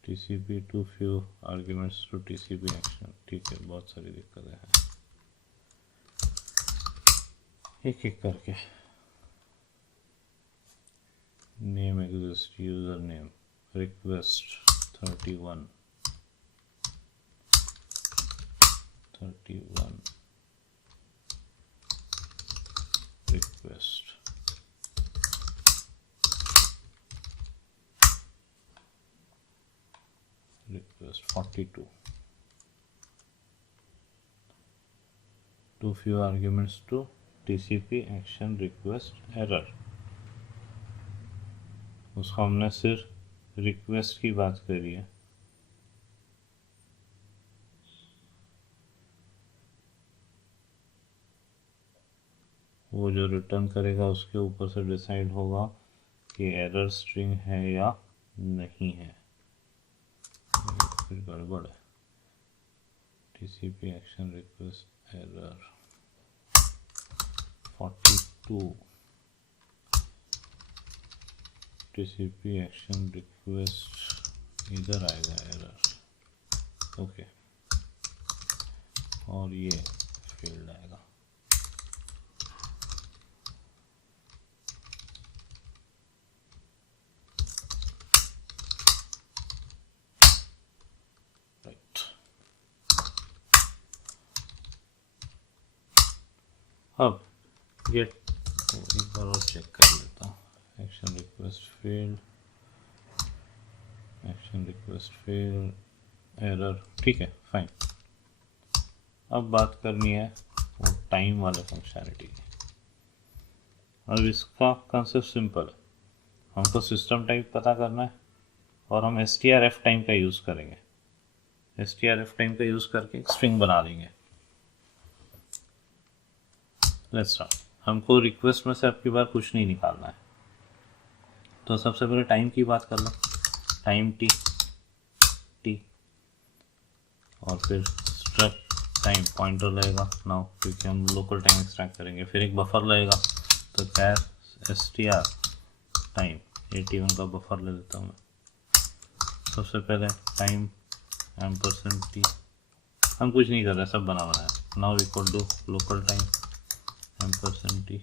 TCP too few arguments to TCP action, ठीक है, बहुत सारी दिक्कतें हैं, एक एक करके। Name exist, user name, request 31 request, request 42 too few arguments to TCP action request error, उसको हमने सिर्फ रिक्वेस्ट की बात करी है, वो जो रिटर्न करेगा उसके ऊपर से डिसाइड होगा कि एरर स्ट्रिंग है या नहीं है। फिर गड़बड़ है। TCP action request error 42, TCP action request इधर आएगा एरर, ओके, और ये फील्ड आएगा। राइट, अब गेट एक बार और चेक कर लेता हूँ। Action request field, action request field error, ठीक है, फाइन। अब बात करनी है वो टाइम वाले फंक्शनैलिटी की। अब इसका कंसेप्ट सिंपल है, हमको सिस्टम टाइप पता करना है और हम strf टाइम का यूज़ करेंगे। strf टाइम का यूज़ करके एक स्ट्रिंग बना देंगे। Let's start. हमको रिक्वेस्ट में से अब की बार कुछ नहीं निकालना है, तो सबसे पहले टाइम की बात कर लो। टाइम टी और फिर स्ट्रक्ट टाइम पॉइंटर लगेगा नाउ, क्योंकि हम लोकल टाइम एक्सट्रैक्ट करेंगे। फिर एक बफर लगेगा, तो कैर str टाइम 81 का बफर ले लेता हूँ मैं। सबसे पहले टाइम %t, हम कुछ नहीं कर रहे, सब बना है। Now equal to local time %t,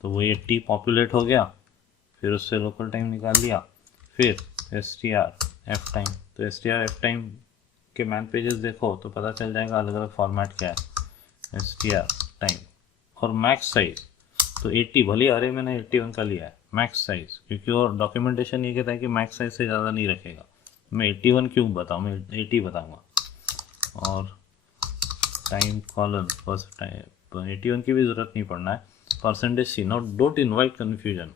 तो वो ये t पॉपुलेट हो गया, फिर उससे लोकल टाइम निकाल लिया, फिर strf टाइम। तो strf टाइम के मैन पेजेस देखो तो पता चल जाएगा अलग अलग फॉर्मेट क्या है। str टाइम और मैक्स साइज तो 80, भले अरे मैंने 81 का लिया है मैक्स साइज, क्योंकि और डॉक्यूमेंटेशन ये कहता है कि मैक्स साइज से ज़्यादा नहीं रखेगा। मैं 81 क्यों बताऊँ, मैं 80 बताऊँगा। और टाइम कॉलन फर्स्ट टाइम 81 की भी ज़रूरत नहीं पड़ना है। %c, not, don't invite confusion.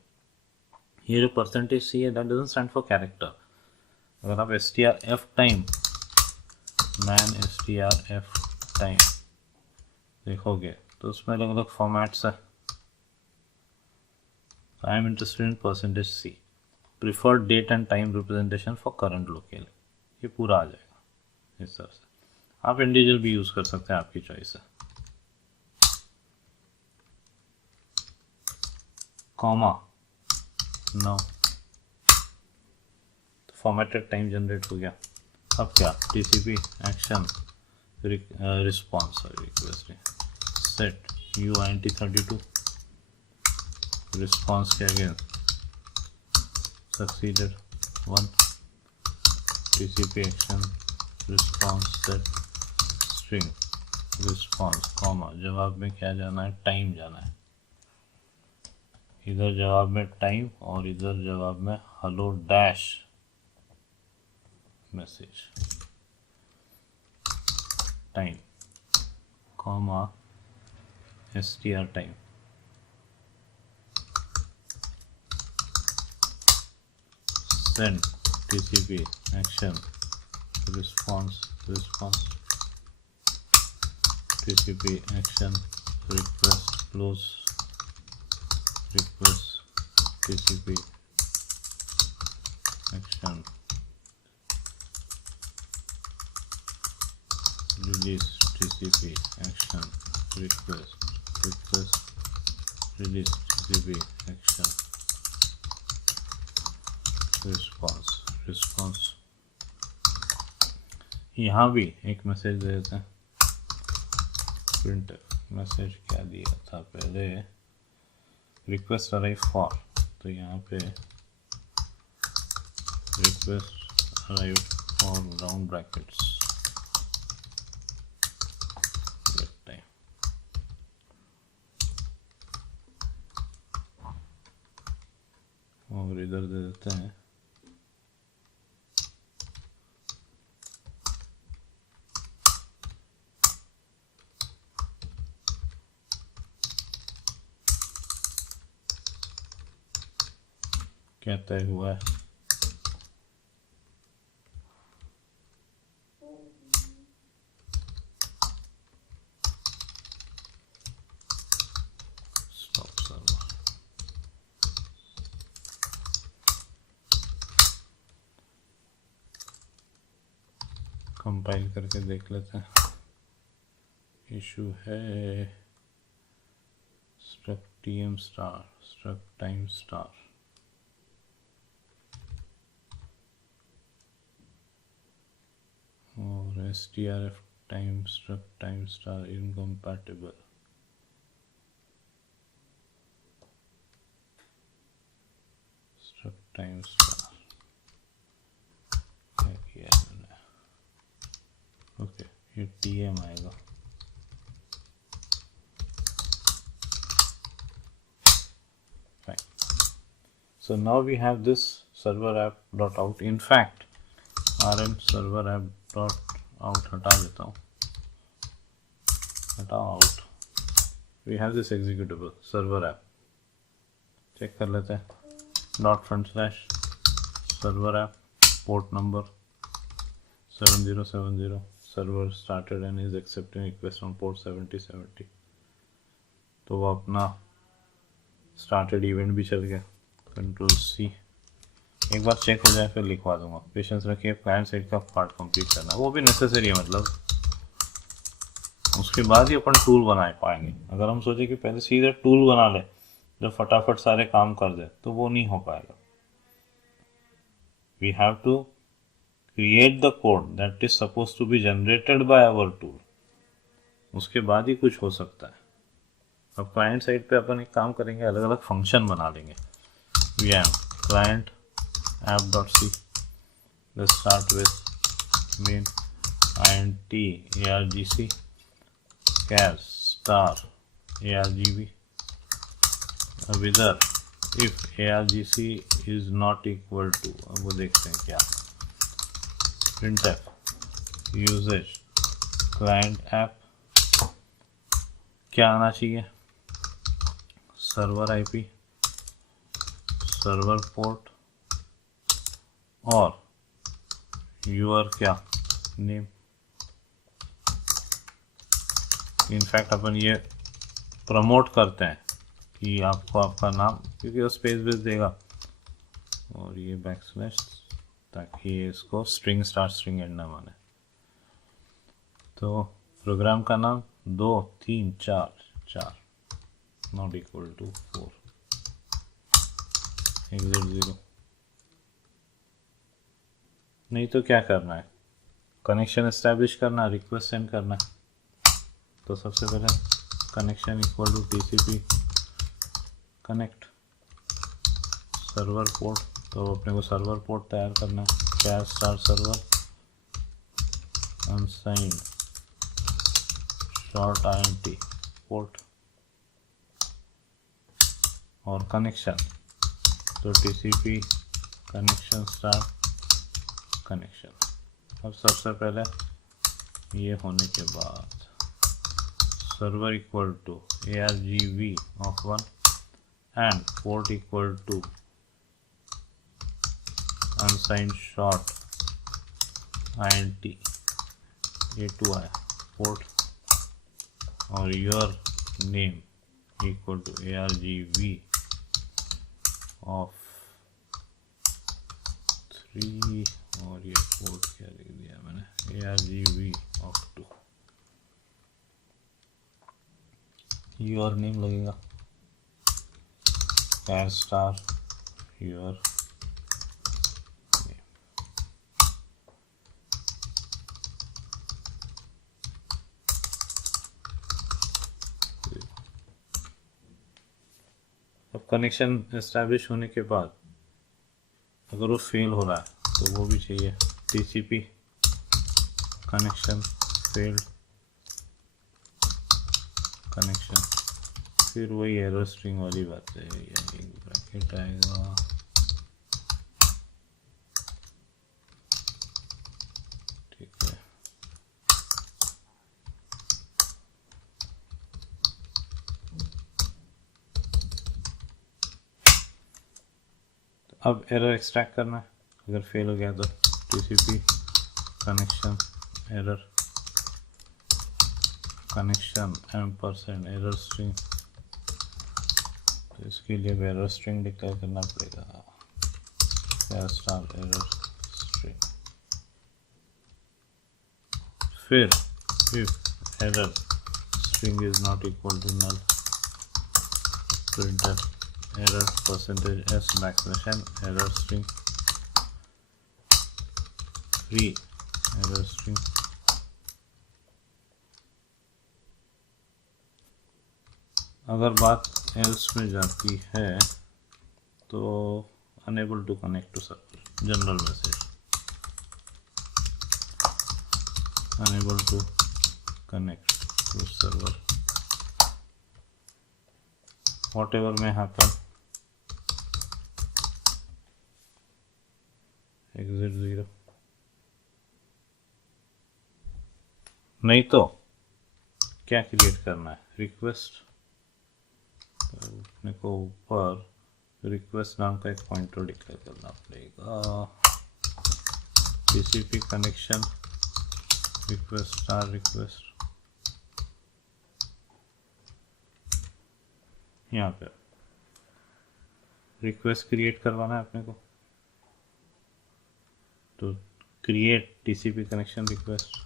ये जो %c है that doesn't stand for character. अगर आप strf time man strf time देखोगे तो उसमें अलग अलग फॉर्मेट्स है। I am interested in %c, preferred date and time representation for current locale, ये पूरा आ जाएगा इस तरह से। आप इंडिविजुअल भी यूज़ कर सकते हैं, आपकी चॉइस है। Comma no, formatted time generate हो गया। अब क्या, TCP action response request set uint32 response के again succeeded 1, TCP action response set string response comma, जवाब में क्या जाना है, टाइम जाना है। इधर जवाब में टाइम और इधर जवाब में hello dash message time comma str time. Send TCP action response TCP action request close request TCP action release TCP action request release TCP action response. यहाँ भी एक मैसेज दे देते हैं, प्रिंट मैसेज क्या दिया था पहले, रिक्वेस्ट अराइव फॉर, तो यहाँ पे request arrive for round brackets time. और इधर दे देते हैं क्या तय हुआ है। कंपाइल करके देख लेते हैं। इशू है struct tm star struct time star और strf time struct time star incompatible। struct time star क्या किया मैंने? ओके ये tm आएगा। So now we have this server app dot out. In fact, rm server app dot out हटा देता हूँ, हटा out. We have this executable server app. Check कर लेते हैं। ./ server app port number 7070 server started and is accepting request on port 7070। तो वो अपना started event भी चल गया। कंट्रोल C, एक बार चेक हो जाए फिर लिखवा दूंगा। पेशेंस रखिए, क्लाइंट साइड का पार्ट कंप्लीट करना वो भी नेसेसरी है, मतलब उसके बाद ही अपन टूल बना पाएंगे। अगर हम सोचे कि पहले सीधे टूल बना ले जो फटाफट सारे काम कर दे तो वो नहीं हो पाएगा। We have to create the code that is suppose to be generated by our tool, उसके बाद ही कुछ हो सकता है। अब क्लाइंट साइड पे अपन एक काम करेंगे, अलग अलग फंक्शन बना लेंगे। VM client app.c, let's start with main int argc char star argv whether if argc is not equal to, अब वो देखते हैं क्या, printf usage client app क्या आना चाहिए, सर्वर IP सर्वर पोर्ट और यूर क्या नेम। इनफैक्ट अपन ये प्रमोट करते हैं कि आपको आपका नाम, क्योंकि वो स्पेस बेस देगा, और ये बैकस्लैश ताकि इसको स्ट्रिंग स्टार्ट स्ट्रिंग एंड ना माने। तो प्रोग्राम का नाम 2 3 4 4 नॉट इक्वल टू 4 exit 0। नहीं तो क्या करना है, कनेक्शन एस्टैब्लिश करना, रिक्वेस्ट सेंड करना है। तो सबसे पहले connection equal to TCP connect server port, तो अपने को सर्वर पोर्ट तैयार करना है, char star server unsigned short int port और कनेक्शन, तो TCP कनेक्शन स्टार कनेक्शन। अब सबसे पहले ये होने के बाद server equal to argv of 1 and port equal to unsigned short int A2 है पोर्ट और your name equal to argv of 3 और ये पोर्ट क्या लिख दिया मैंने, argv ऑफ 2। योर नेम लगेगा char star योर नेम। अब कनेक्शन एस्टैब्लिश होने के बाद अगर वो फेल हो रहा है तो वो भी चाहिए, TCP कनेक्शन फेल्ड कनेक्शन, फिर वही एरर स्ट्रिंग वाली बात है, एक ब्रैकेट आएगा, ठीक है। अब एरर एक्सट्रैक्ट करना है, अगर फेल हो गया तो TCP connection error connection ampersand error string, तो इसके लिए एरर स्ट्रिंग डिक्लेयर करना पड़ेगा, char star एरर स्ट्रिंग। फिर if error string is not equal to null, printf error percentage s backslash n error string free error string अगर बात else में जाती है तो unable to connect to server general message unable to connect to server whatever may happen exit 0 नहीं तो क्या create करना है रिक्वेस्ट अपने को ऊपर रिक्वेस्ट नाम का एक पॉइंटर डिक्लेयर करना पड़ेगा TCP connection request star request यहाँ पे रिक्वेस्ट क्रिएट करवाना है अपने को तो create TCP connection request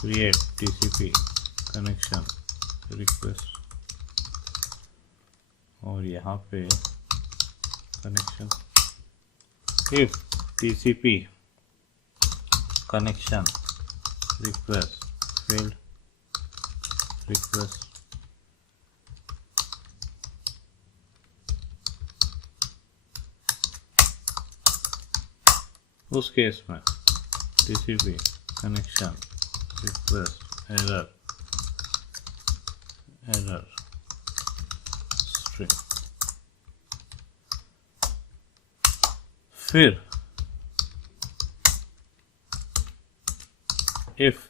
create TCP connection request और यहाँ पे connection if TCP connection request failed request उस केस में TCP connection request error string फिर if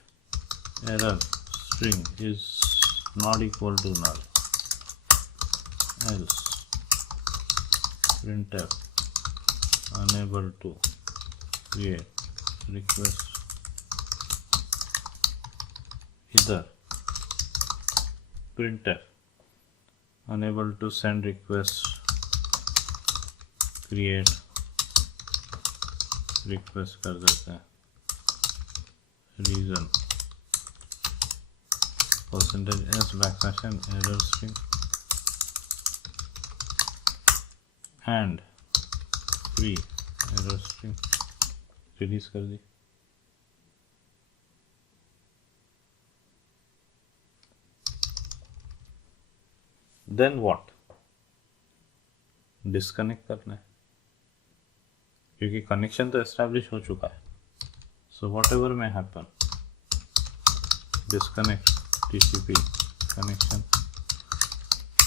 error string is not equal to null else printf unable to create request either printf unable to send request create request कर देते हैं reason percentage s backslash n error string and free error string release कर दी then what disconnect करना है क्योंकि connection तो establish हो चुका है so whatever may happen disconnect TCP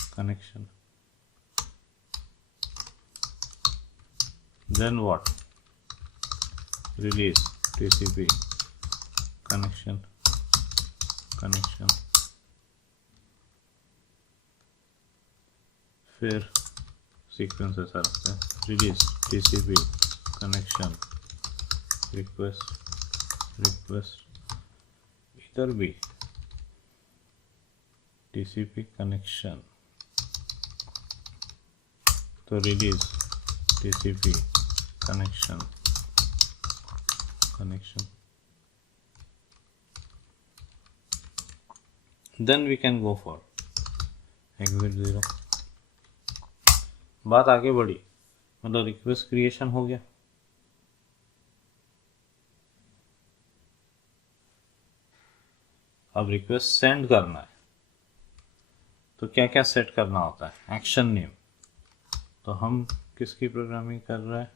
connection then what release TCP connection फिर सीक्वेंस ऐसा रखते हैं रिलीज टीसीपी कनेक्शन रिक्वेस्ट इधर भी टीसीपी कनेक्शन तो release TCP connection then we can go for exit 0 बात आगे बढ़ी मतलब रिक्वेस्ट क्रिएशन हो गया अब रिक्वेस्ट सेंड करना है तो क्या क्या सेट करना होता है एक्शन नेम तो हम किसकी प्रोग्रामिंग कर रहे हैं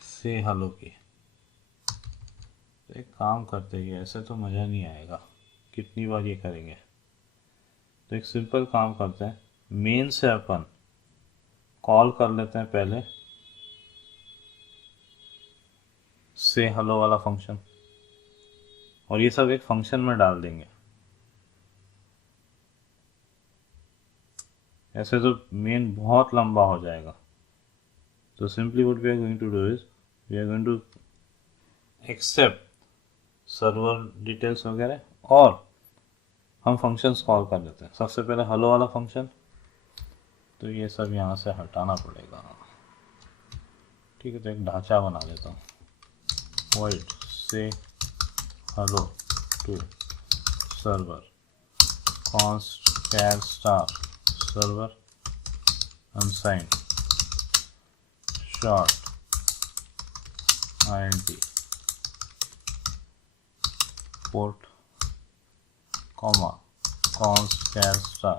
से हेलो की तो एक काम करते हैं ऐसे तो मज़ा नहीं आएगा कितनी बार ये करेंगे तो एक सिंपल काम करते हैं मेन से अपन कॉल कर लेते हैं पहले से हेलो वाला फंक्शन और ये सब एक फंक्शन में डाल देंगे ऐसे तो मेन बहुत लंबा हो जाएगा तो simply what we are going to do is we are going to accept server details वगैरह और हम फंक्शंस कॉल कर लेते हैं सबसे पहले हेलो वाला फंक्शन तो ये सब यहाँ से हटाना पड़ेगा ठीक है, तो एक ढांचा बना देता हूँ, void say hello to server const char star server unsigned short int port comma const char star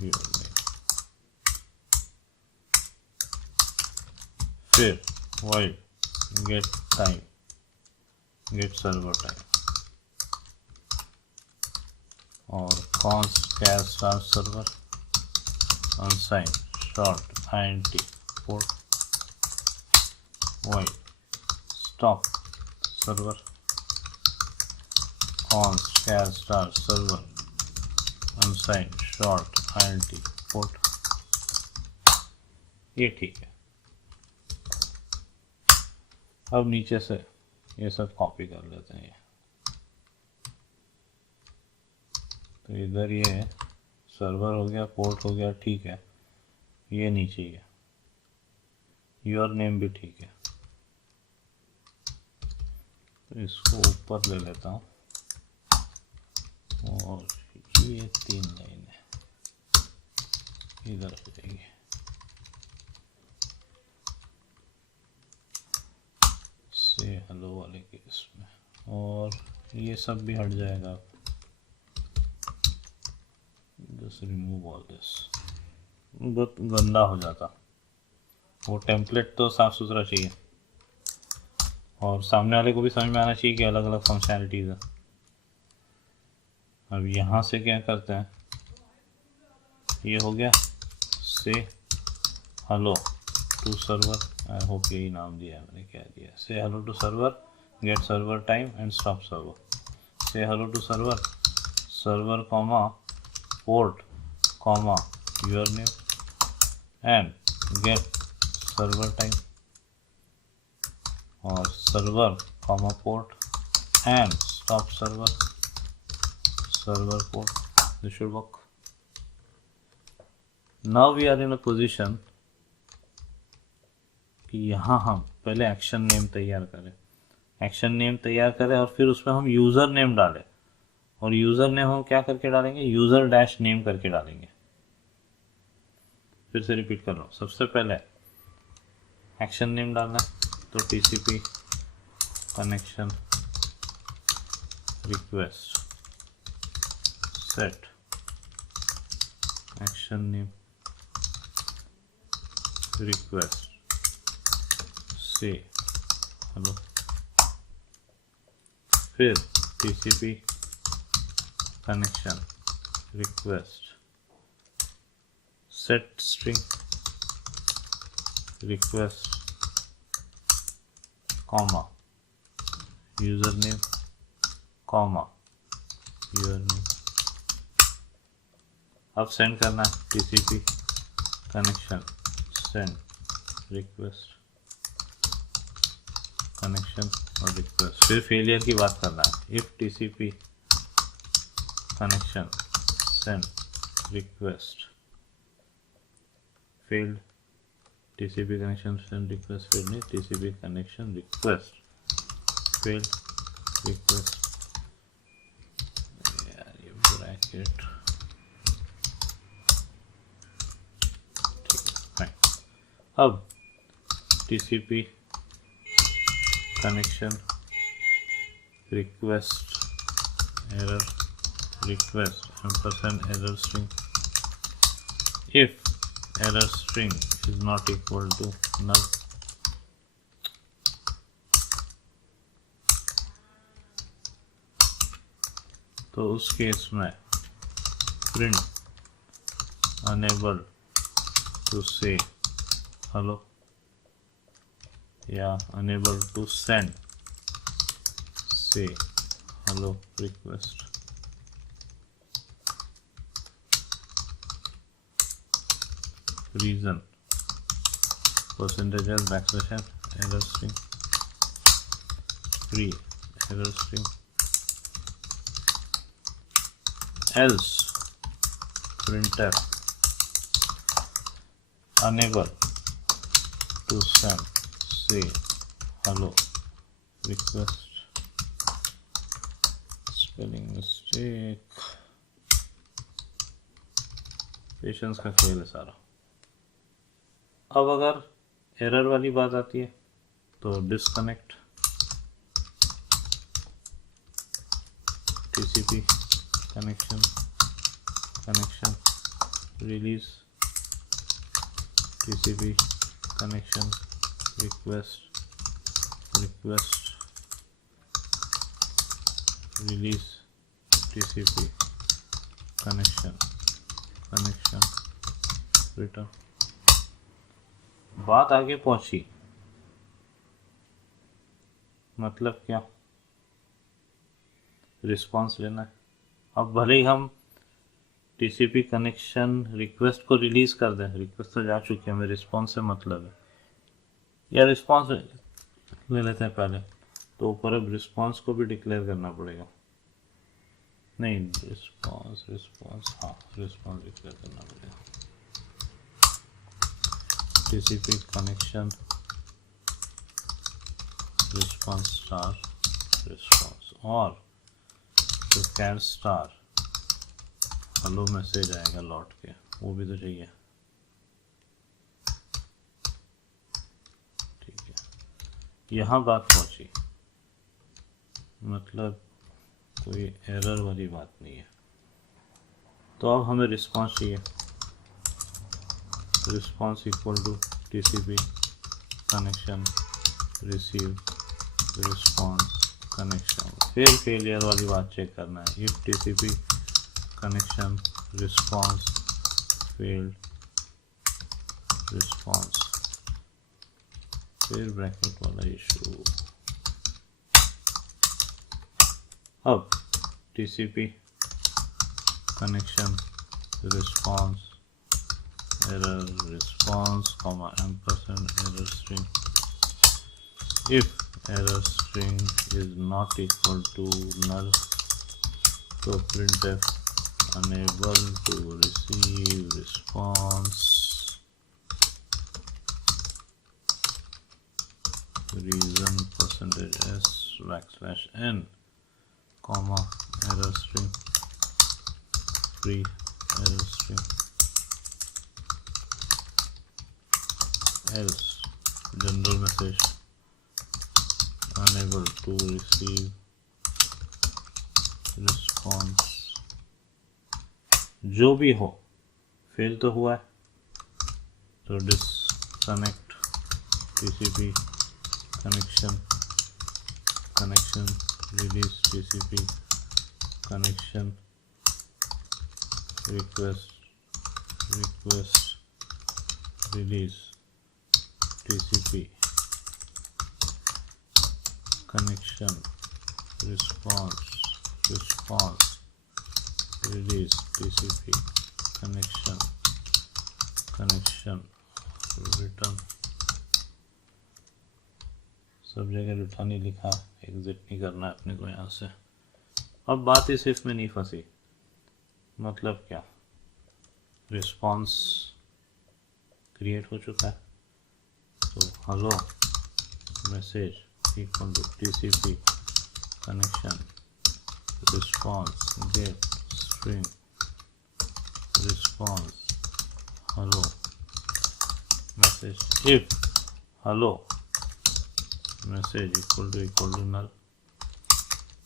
username, फिर void get time get server time और const char star server unsigned short int port void stop server const char star server unsigned short int port। ये ठीक है। अब नीचे से ये सब कॉपी कर लेते हैं। तो इधर ये सर्वर हो गया, पोर्ट हो गया, ठीक है। ये नीचे ही है, योर नेम भी ठीक है। तो इसको ऊपर ले लेता हूँ और ये 3 लाइन है इधर हो जाएगी। से हेलो वाले केस में, और ये सब भी हट जाएगा। जस्ट रिमूव ऑल दिस, बहुत गंदा हो जाता। वो टेम्पलेट तो साफ सुथरा चाहिए और सामने वाले को भी समझ में आना चाहिए कि अलग अलग फंक्शनैलिटीज है। अब यहाँ से क्या करते हैं, ये हो गया say hello to server, I hope यही नाम दिया है मैंने, क्या दिया, say hello to server get server time and stop server, say hello to server server comma port comma your name and get server time और server comma port and stop server server port. This should work. Now we are in a position कि यहाँ हम पहले action name तैयार करें, action name तैयार करें और फिर उसमें हम यूज़र नेम डालें। और यूज़र नेम हम क्या करके डालेंगे, यूज़र डैश नेम करके डालेंगे। फिर से रिपीट कर रहा हूँ, सबसे पहले एक्शन नेम डालना है, तो TCP connection request set action name request say hello, फिर TCP connection request set string request comma username comma your name। अब सेंड करना है TCP connection send request connection और रिक्वेस्ट। फिर फेलियर की बात करना है, if TCP connection send request failed, TCP connection send request failed नहीं, TCP connection request failed request, यार ये ब्रैकेट। अब TCP connection request error request ampersand error string, if error string is not equal to null, तो उस case में print unable to say hello या unable to send say hello request। reason percentage backslash n error string free error string, else printf unable to send से hello request spelling mistake, patience का खेल है सारा। अब अगर error वाली बात आती है तो disconnect TCP connection release TCP connection request release TCP connection return. बात आगे पहुंची, मतलब क्या, रिस्पांस लेना है। अब भले ही हम टीसीपी कनेक्शन रिक्वेस्ट को रिलीज कर दें, रिक्वेस्ट तो जा चुकी है, हमें रिस्पांस से मतलब है, या रिस्पांस ले लेते हैं पहले, तो ऊपर अब रिस्पांस को भी डिक्लेयर करना पड़ेगा। नहीं, रिस्पांस हाँ, रिस्पांस डिक्लेयर करना पड़ेगा। TCP connection response star response, और तो कैर स्टार हेलो मैसेज आएगा लौट के, वो भी तो चाहिए। ठीक है, यहाँ बात पहुंची, मतलब कोई एरर वाली बात नहीं है। तो अब हमें रिस्पांस चाहिए, response equal to TCP connection receive response connection. फिर फेलियर वाली बात चेक करना है, if TCP connection response failed response, फिर ब्रैकेट वाला इशू। अब TCP connection response error response comma ampersand error string, if error string is not equal to null, so printf unable to receive response, reason %s \n comma error string free error string, else general message unable to receive response। जो भी हो, fail तो हुआ है, तो disconnect TCP connection release TCP connection request release TCP connection response release TCP connection return। सब जगह return ही लिखा, एग्जिट नहीं करना है अपने को यहाँ से। अब बात इस इफ में नहीं फंसी, मतलब क्या, रिस्पांस क्रिएट हो चुका है, तो hello message equal to TCP connection response get string response hello message, if hello message equal to null.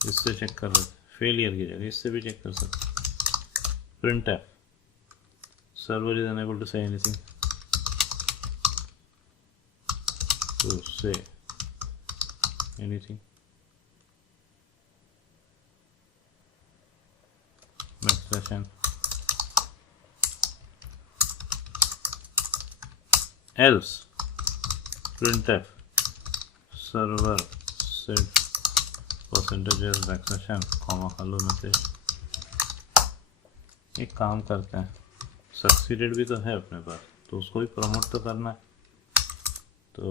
इससे चेक कर लेते, फेलियर की जगह इससे भी चेक कर सकते। Printf server is unable to say anything, to say anything, backslash n, else printf server set %s \n comma hello message। एक काम करते हैं, सक्सीडेड भी तो है अपने पास, तो उसको भी प्रमोट तो करना है, तो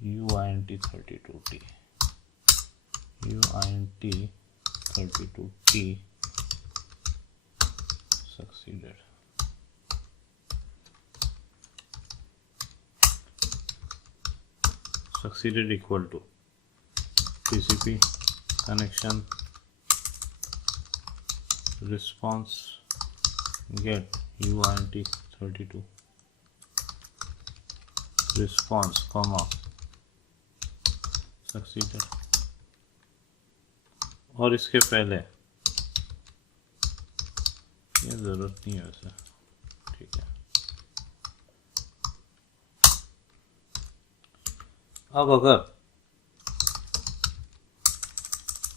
uint32t succeeded। succeeded equal to TCP connection response get UINT 32 response comma succeeded। और इसके पहले ये ज़रूरत नहीं है वैसे, ठीक है। अब अगर,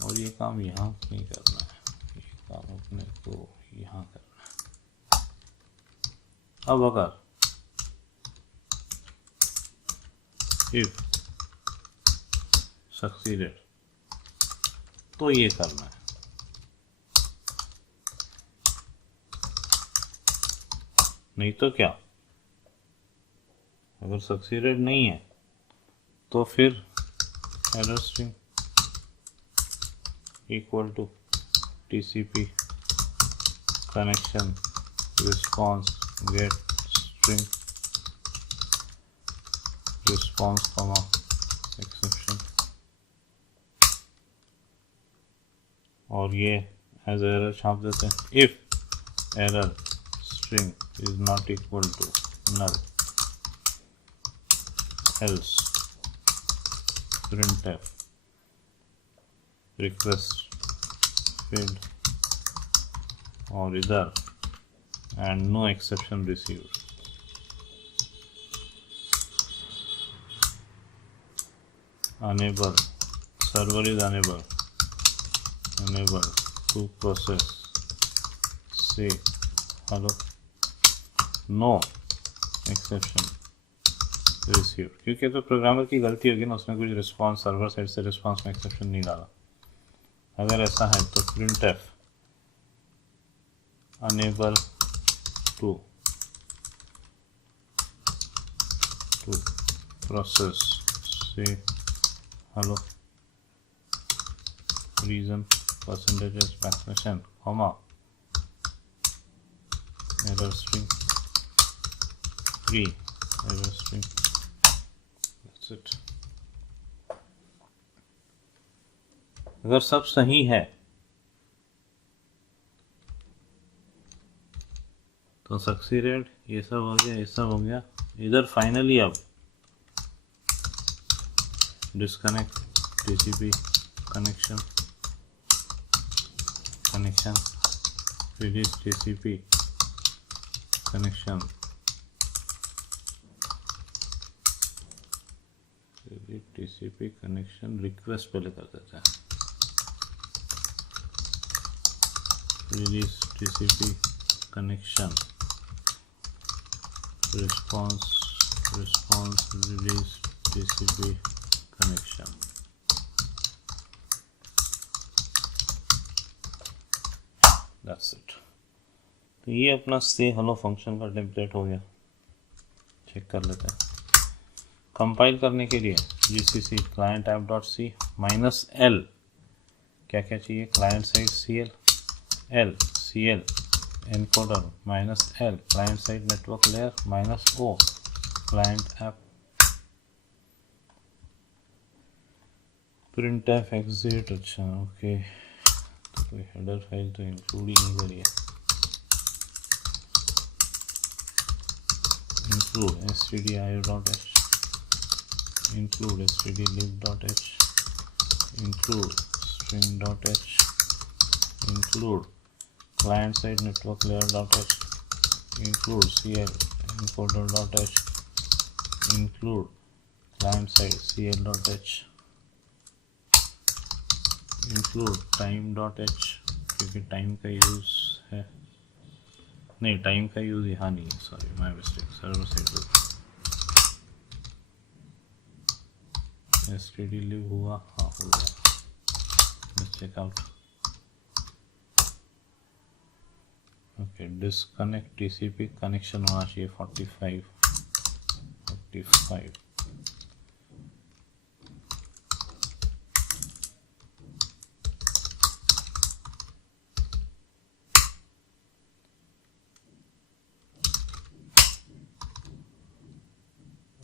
और ये काम यहाँ नहीं करना है, ये काम अपने को यहाँ करना है। अब अगर if succeeded तो ये करना है, नहीं तो क्या, अगर सक्सीडेड नहीं है तो फिर error string equal to TCP connection response get string response comma exception, और ये एज एरर छाप देते हैं। If error string is not equal to null else printf request failed और इधर and no exception received. Unable, server is unable to process, say hello, no exception received, क्योंकि तो programmer की गलती होगी ना, उसने कुछ रिस्पॉन्स सर्वर साइड से रिस्पॉन्स में एक्सेप्शन नहीं डाला। अगर ऐसा है तो printf unable to process, say hello, reason percentages backslash n comma error string 3 error string, that's it। अगर सब सही है तो सक्सीडेड, ये सब हो गया, ये सब हो गया। इधर फाइनली अब disconnect TCP connection release TCP connection release TCP connection request पहले कर देते हैं, release TCP connection response release TCP connection, that's it। तो ये अपना से हेलो फंक्शन का टेम्पलेट हो गया। चेक कर लेते हैं। कंपाइल करने के लिए जीसीसी client app.c -l क्या क्या चाहिए, client side cl encoder -l client side network layer -o client app printf exit। अच्छा ओके, तो कोई हेडर फाइल तो इंक्लूड ही नहीं करी है। include stdio.h include stdlib.h include string.h include client side network layer.h include cl encoder.h include client side cl.h include time.h, क्योंकि time का use है, नहीं टाइम का यूज़ यहाँ नहीं है, sorry my mistake, server side stdlib हुआ, हाँ हो गया, let's check out. Okay, disconnect TCP connection होना चाहिए 45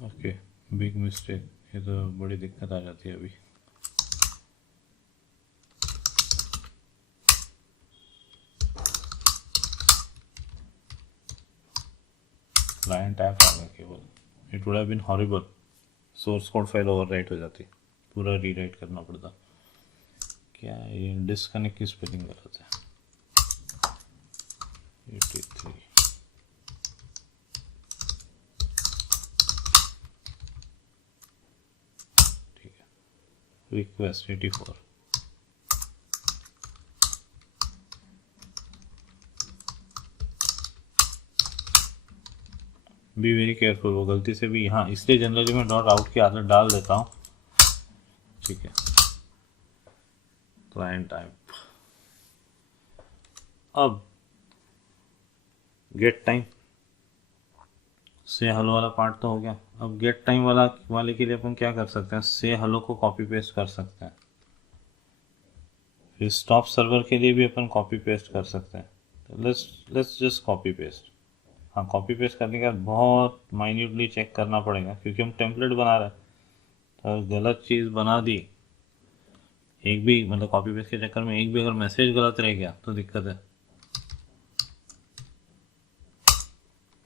ओके, बिग मिस्टेक ये तो बड़ी दिक्कत आ जाती है अभी। क्लाइंट ऐप आ गया केवल, it would have been horrible, source code file overwrite हो जाती, पूरा रीराइट करना पड़ता। क्या ये डिस्कनेक्ट की स्पेलिंग गलत है, 83 ठीक है, रिक्वेस्ट 84। बी वेरी केयरफुल, वो गलती से भी यहाँ, इसलिए जनरली मैं डॉट आउट की आदत डाल देता हूँ, ठीक है। क्लाइंट टाइप, अब गेट टाइम से हेलो वाला पार्ट तो हो गया। अब गेट टाइम वाले के लिए अपन क्या कर सकते हैं, से हेलो को कॉपी पेस्ट कर सकते हैं। फिर स्टॉप सर्वर के लिए भी अपन कॉपी पेस्ट कर सकते हैं। तो लेट्स जस्ट कॉपी पेस्ट। हाँ, कॉपी पेस्ट करने के बाद बहुत माइन्यूटली चेक करना पड़ेगा, क्योंकि हम टेम्पलेट बना रहे हैं। तो गलत चीज़ बना दी, एक भी मतलब कॉपी पेस्ट के चक्कर में एक भी अगर मैसेज गलत रह गया तो दिक्कत है।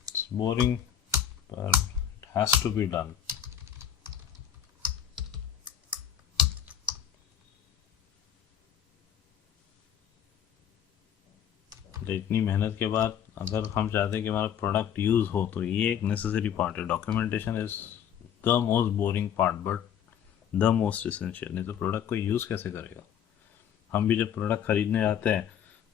It's boring but it has to be done. तो इतनी मेहनत के बाद अगर हम चाहते हैं कि हमारा प्रोडक्ट यूज़ हो, तो ये एक नेसेसरी पार्ट है। Documentation is the most boring part but the most essential. नहीं तो प्रोडक्ट को यूज़ कैसे करेगा। हम भी जब प्रोडक्ट खरीदने जाते हैं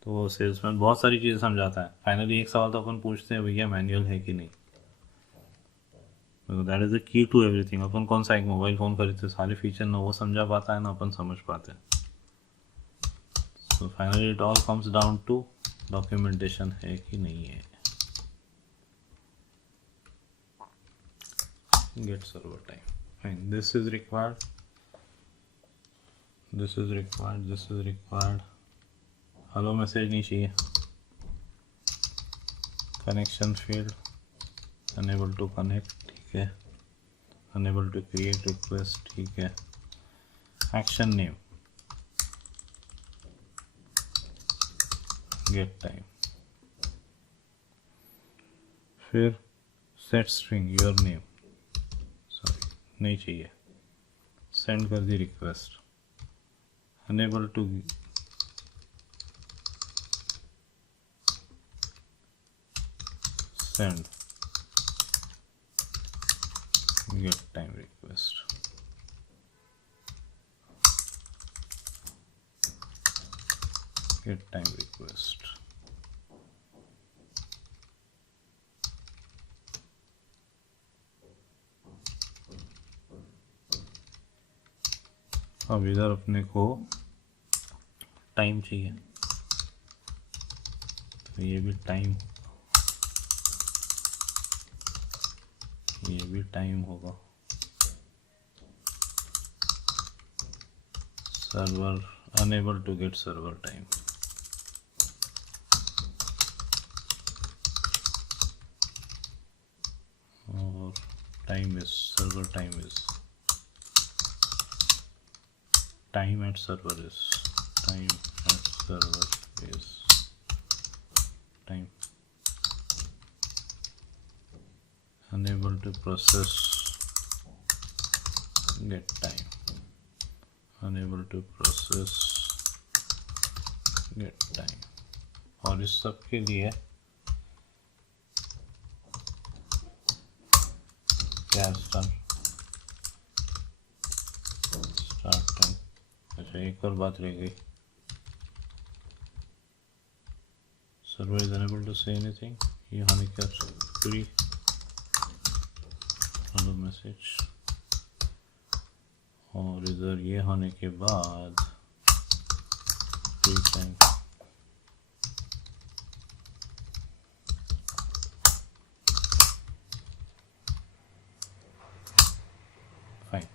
तो सेल्समैन बहुत सारी चीज़ें समझाता है, फाइनली एक सवाल तो अपन पूछते हैं, भैया मैनुअल है कि नहीं। That is the key to everything. अपन कौन सा एक मोबाइल फ़ोन खरीदते, सारे फीचर ना वो समझा पाता है ना अपन समझ पाते हैं। So finally it all comes down to documentation है कि नहीं है। Get server time, fine, this is required, this is required, this is required. Hello message नहीं चाहिए। Connection failed unable to connect, ठीक है। अनेबल टू क्रिएट रिक्वेस्ट, ठीक है। एक्शन नेम गेट टाइम, फिर set string your name, sorry नहीं चाहिए। Send कर दी request, unable to send get time request, get time request. अब इधर अपने को टाइम चाहिए, तो ये भी टाइम, ये भी टाइम होगा। Server unable to get server time, और time is server time is time at server is time at server is time unable to process get time unable to process get time। और इस सब के लिए क्या start time. अच्छा, एक और बात रह गई, server is unable to say anything, ये होने क्या फ्री हेलो मैसेज, और इधर ये होने के बाद free time. Fine,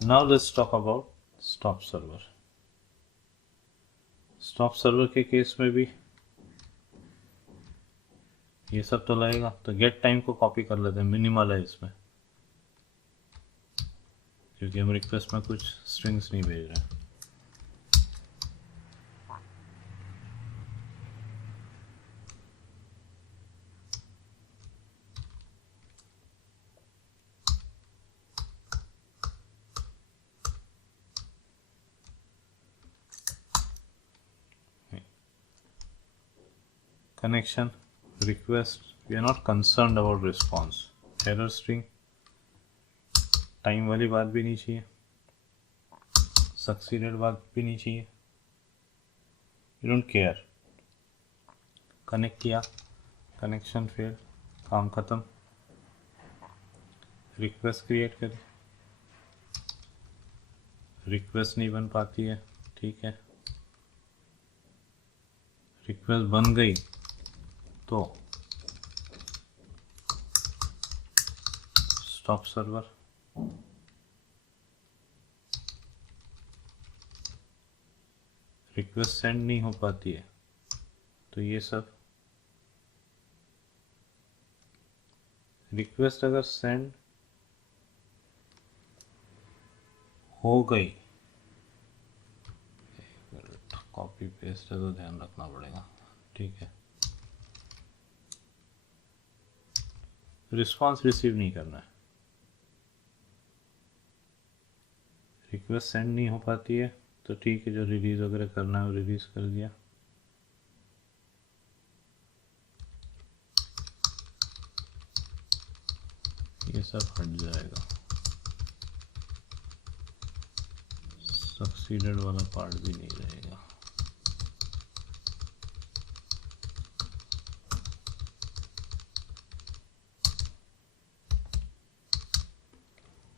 now let's talk about stop server। Stop server के केस में भी ये सब तो लगेगा, तो गेट टाइम को कॉपी कर लेते हैं, मिनिमल है इसमें, क्योंकि हम रिक्वेस्ट में कुछ स्ट्रिंग्स नहीं भेज रहे हैं। Connection, request, we are not concerned about response. Error string, time वाली बात भी नहीं चाहिए, सक्सीडेड बात भी नहीं चाहिए, यू डोंट केयर। कनेक्ट किया, कनेक्शन फेल, काम ख़त्म। रिक्वेस्ट क्रिएट करें, रिक्वेस्ट नहीं बन पाती है, ठीक है। रिक्वेस्ट बन गई तो स्टॉप सर्वर, रिक्वेस्ट सेंड नहीं हो पाती है तो ये सब, रिक्वेस्ट अगर सेंड हो गई, कॉपी पेस्ट है तो ध्यान रखना पड़ेगा, ठीक है। रिस्पांस रिसीव नहीं करना है, रिक्वेस्ट सेंड नहीं हो पाती है तो ठीक है, जो रिलीज वगैरह करना है वो रिलीज कर दिया। ये सब हट जाएगा, सक्सीडेड वाला पार्ट भी नहीं रहेगा।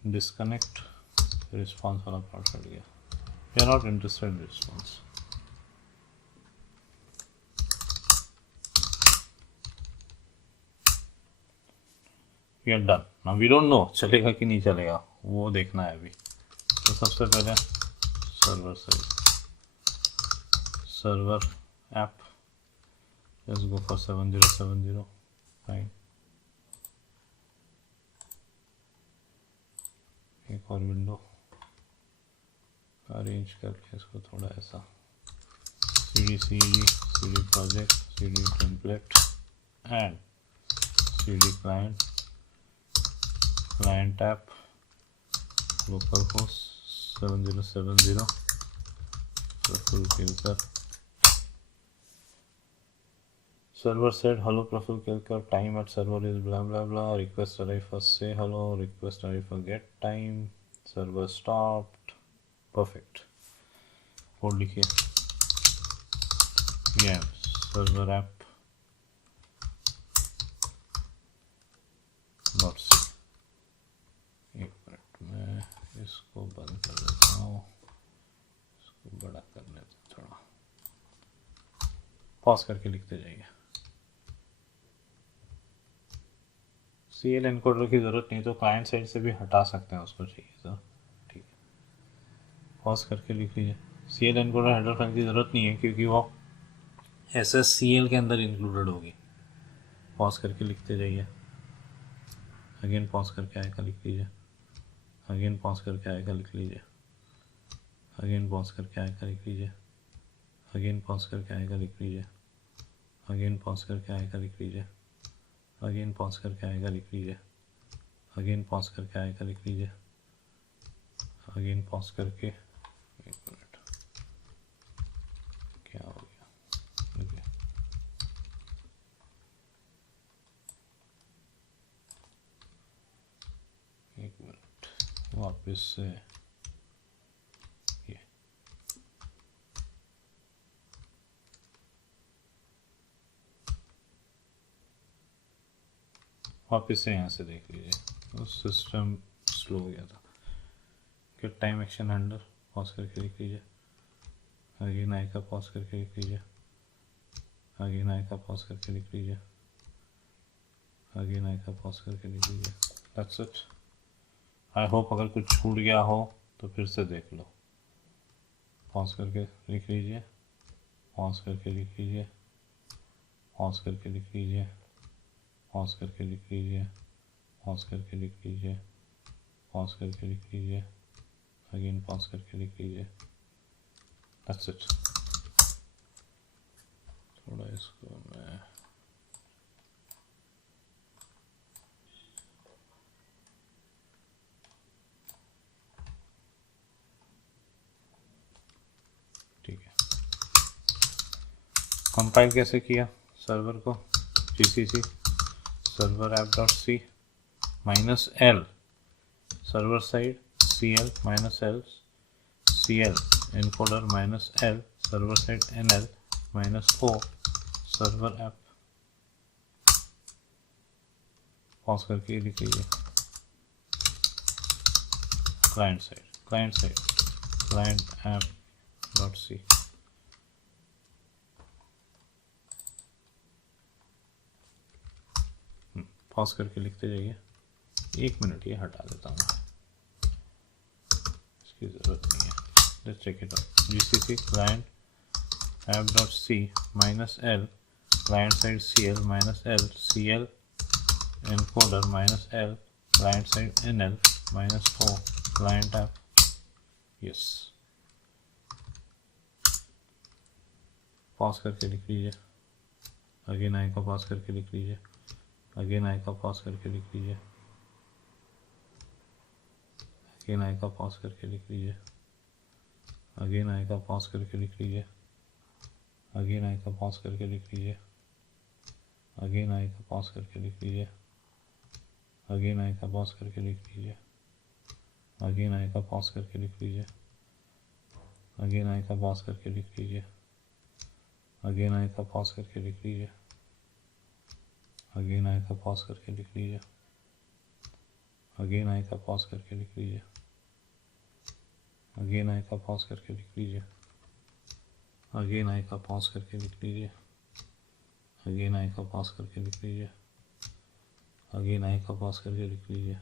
डिस्कनेक्ट, रिस्पॉन्स वाला पार्ट हट गया, we are not interested in response. We are done, now we don't know चलेगा कि नहीं चलेगा, वो देखना है अभी। तो सबसे पहले server side, server app, let's go for 7070, fine. एक और विंडो अरेंज करके इसको थोड़ा ऐसा, cd project, cd template and cd client, client app, local host 7070, profile filter, server said hello profile calculator, time at server is blah blah blah, request arrive first say hello, request arrive for get time, server stopped, perfect। Code लिखिए, yeah, server app dot C. एक minute में इसको बंद कर देता हूँ, इसको बड़ा करने दो थोड़ा, पॉज करके लिखते जाइए। CL एनकोडर की ज़रूरत नहीं तो क्लाइंट साइड से भी हटा सकते हैं उसको, चाहिए तो ठीक है, पॉज करके लिख लीजिए। CL एनकोडर हेडर फाइल की ज़रूरत नहीं है क्योंकि वो SSCL के अंदर इंक्लूडेड होगी। पॉज करके लिखते जाइए, अगेन पॉज करके आएगा लिख लीजिए, अगेन पॉज करके आएगा लिख लीजिए, अगेन पॉज करके आएगा लिख लीजिए, अगेन पॉज करके आएगा लिख लीजिए, अगेन पॉज करके आएगा लिख लीजिए, अगेन पॉज करके आएगा लिख लीजिए, अगेन पॉज करके आएगा लिख लीजिए, अगेन पॉज करके, एक मिनट क्या हो गया, okay। एक मिनट वापस से ये, वापस से यहाँ से देख लीजिए, तो सिस्टम स्लो हो गया था। Gate time action handler, pause करके लिख लीजिए, अगेन आएगा पॉज करके लिख लीजिए, अगेन आएगा पॉज करके लिख लीजिए, अगेन आएगा पॉज करके लिख लीजिए। That's it. आई होप अगर कुछ छूट गया हो तो फिर से देख लो, पॉज करके लिख लीजिए, पॉज करके लिख लीजिए, पॉज करके लिख लीजिए, पॉज करके लिख लीजिए, पॉज करके लिख लीजिए, पॉज करके लिख लीजिए, अगेन पॉज करके लिख लीजिए। That's it. थोड़ा इसको मैं ठीक है। कंपाइल कैसे किया सर्वर को, GCC server app dot C minus L server side CL minus L CL encoder minus L server side NL minus O server app. Pause करके लिख लीजिए, client side client app dot C. Pause करके लिखते जाइए। 1 minute ये हटा देता हूँ, इसकी ज़रूरत नहीं है। Let's check it out. GCC client app dot C minus L client side CL minus L CL encoder minus L client side NL minus O client app. Yes, pause करके लिख लीजिए, अगेन आई का pause करके लिख लीजिए, again I का pause करके लिख लीजिए, अगेन आई का पॉज करके लिख लीजिए, अगेन आई का पॉज करके लिख लीजिए, अगेन आई का पॉज करके लिख लीजिए, अगेन आई का पॉज करके लिख लीजिए, अगेन आई का पॉज करके लिख लीजिए, अगेन आई का पॉज करके लिख लीजिए, अगेन आई का पॉज करके लिख लीजिए, अगेन आई का पॉज करके लिख लीजिए, अगेन आई का पॉज करके लिख लीजिए, अगेन आई का पॉज करके लिख लीजिए, अगेन आई का पॉज करके लिख लीजिए, अगेन आई का पॉज करके लिख लीजिए, अगेन आई का पॉज करके लिख लीजिए, अगेन आई का पॉज करके लिख लीजिए,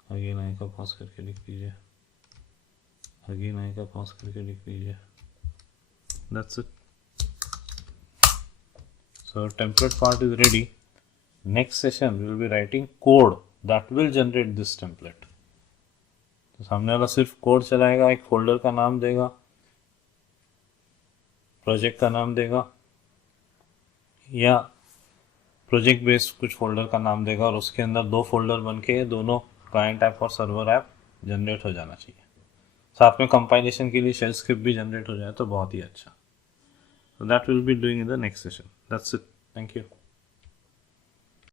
अगेन आई का पॉज करके लिख लीजिए, अगेन आई का पॉज करके लिख लीजिए। That's it. So template part is ready. Next session we will be writing code that will generate this template. तो सामने वाला सिर्फ कोड चलाएगा, एक फोल्डर का नाम देगा, प्रोजेक्ट का नाम देगा, या प्रोजेक्ट बेस्ड कुछ फोल्डर का नाम देगा, और उसके अंदर 2 फोल्डर बन के दोनों क्लाइंट ऐप और सर्वर ऐप जनरेट हो जाना चाहिए। साथ में कंपाइलेशन के लिए शेल स्क्रिप्ट भी जनरेट हो जाए तो बहुत ही अच्छा। So that we'll be doing in the next session. That's it. Thank you.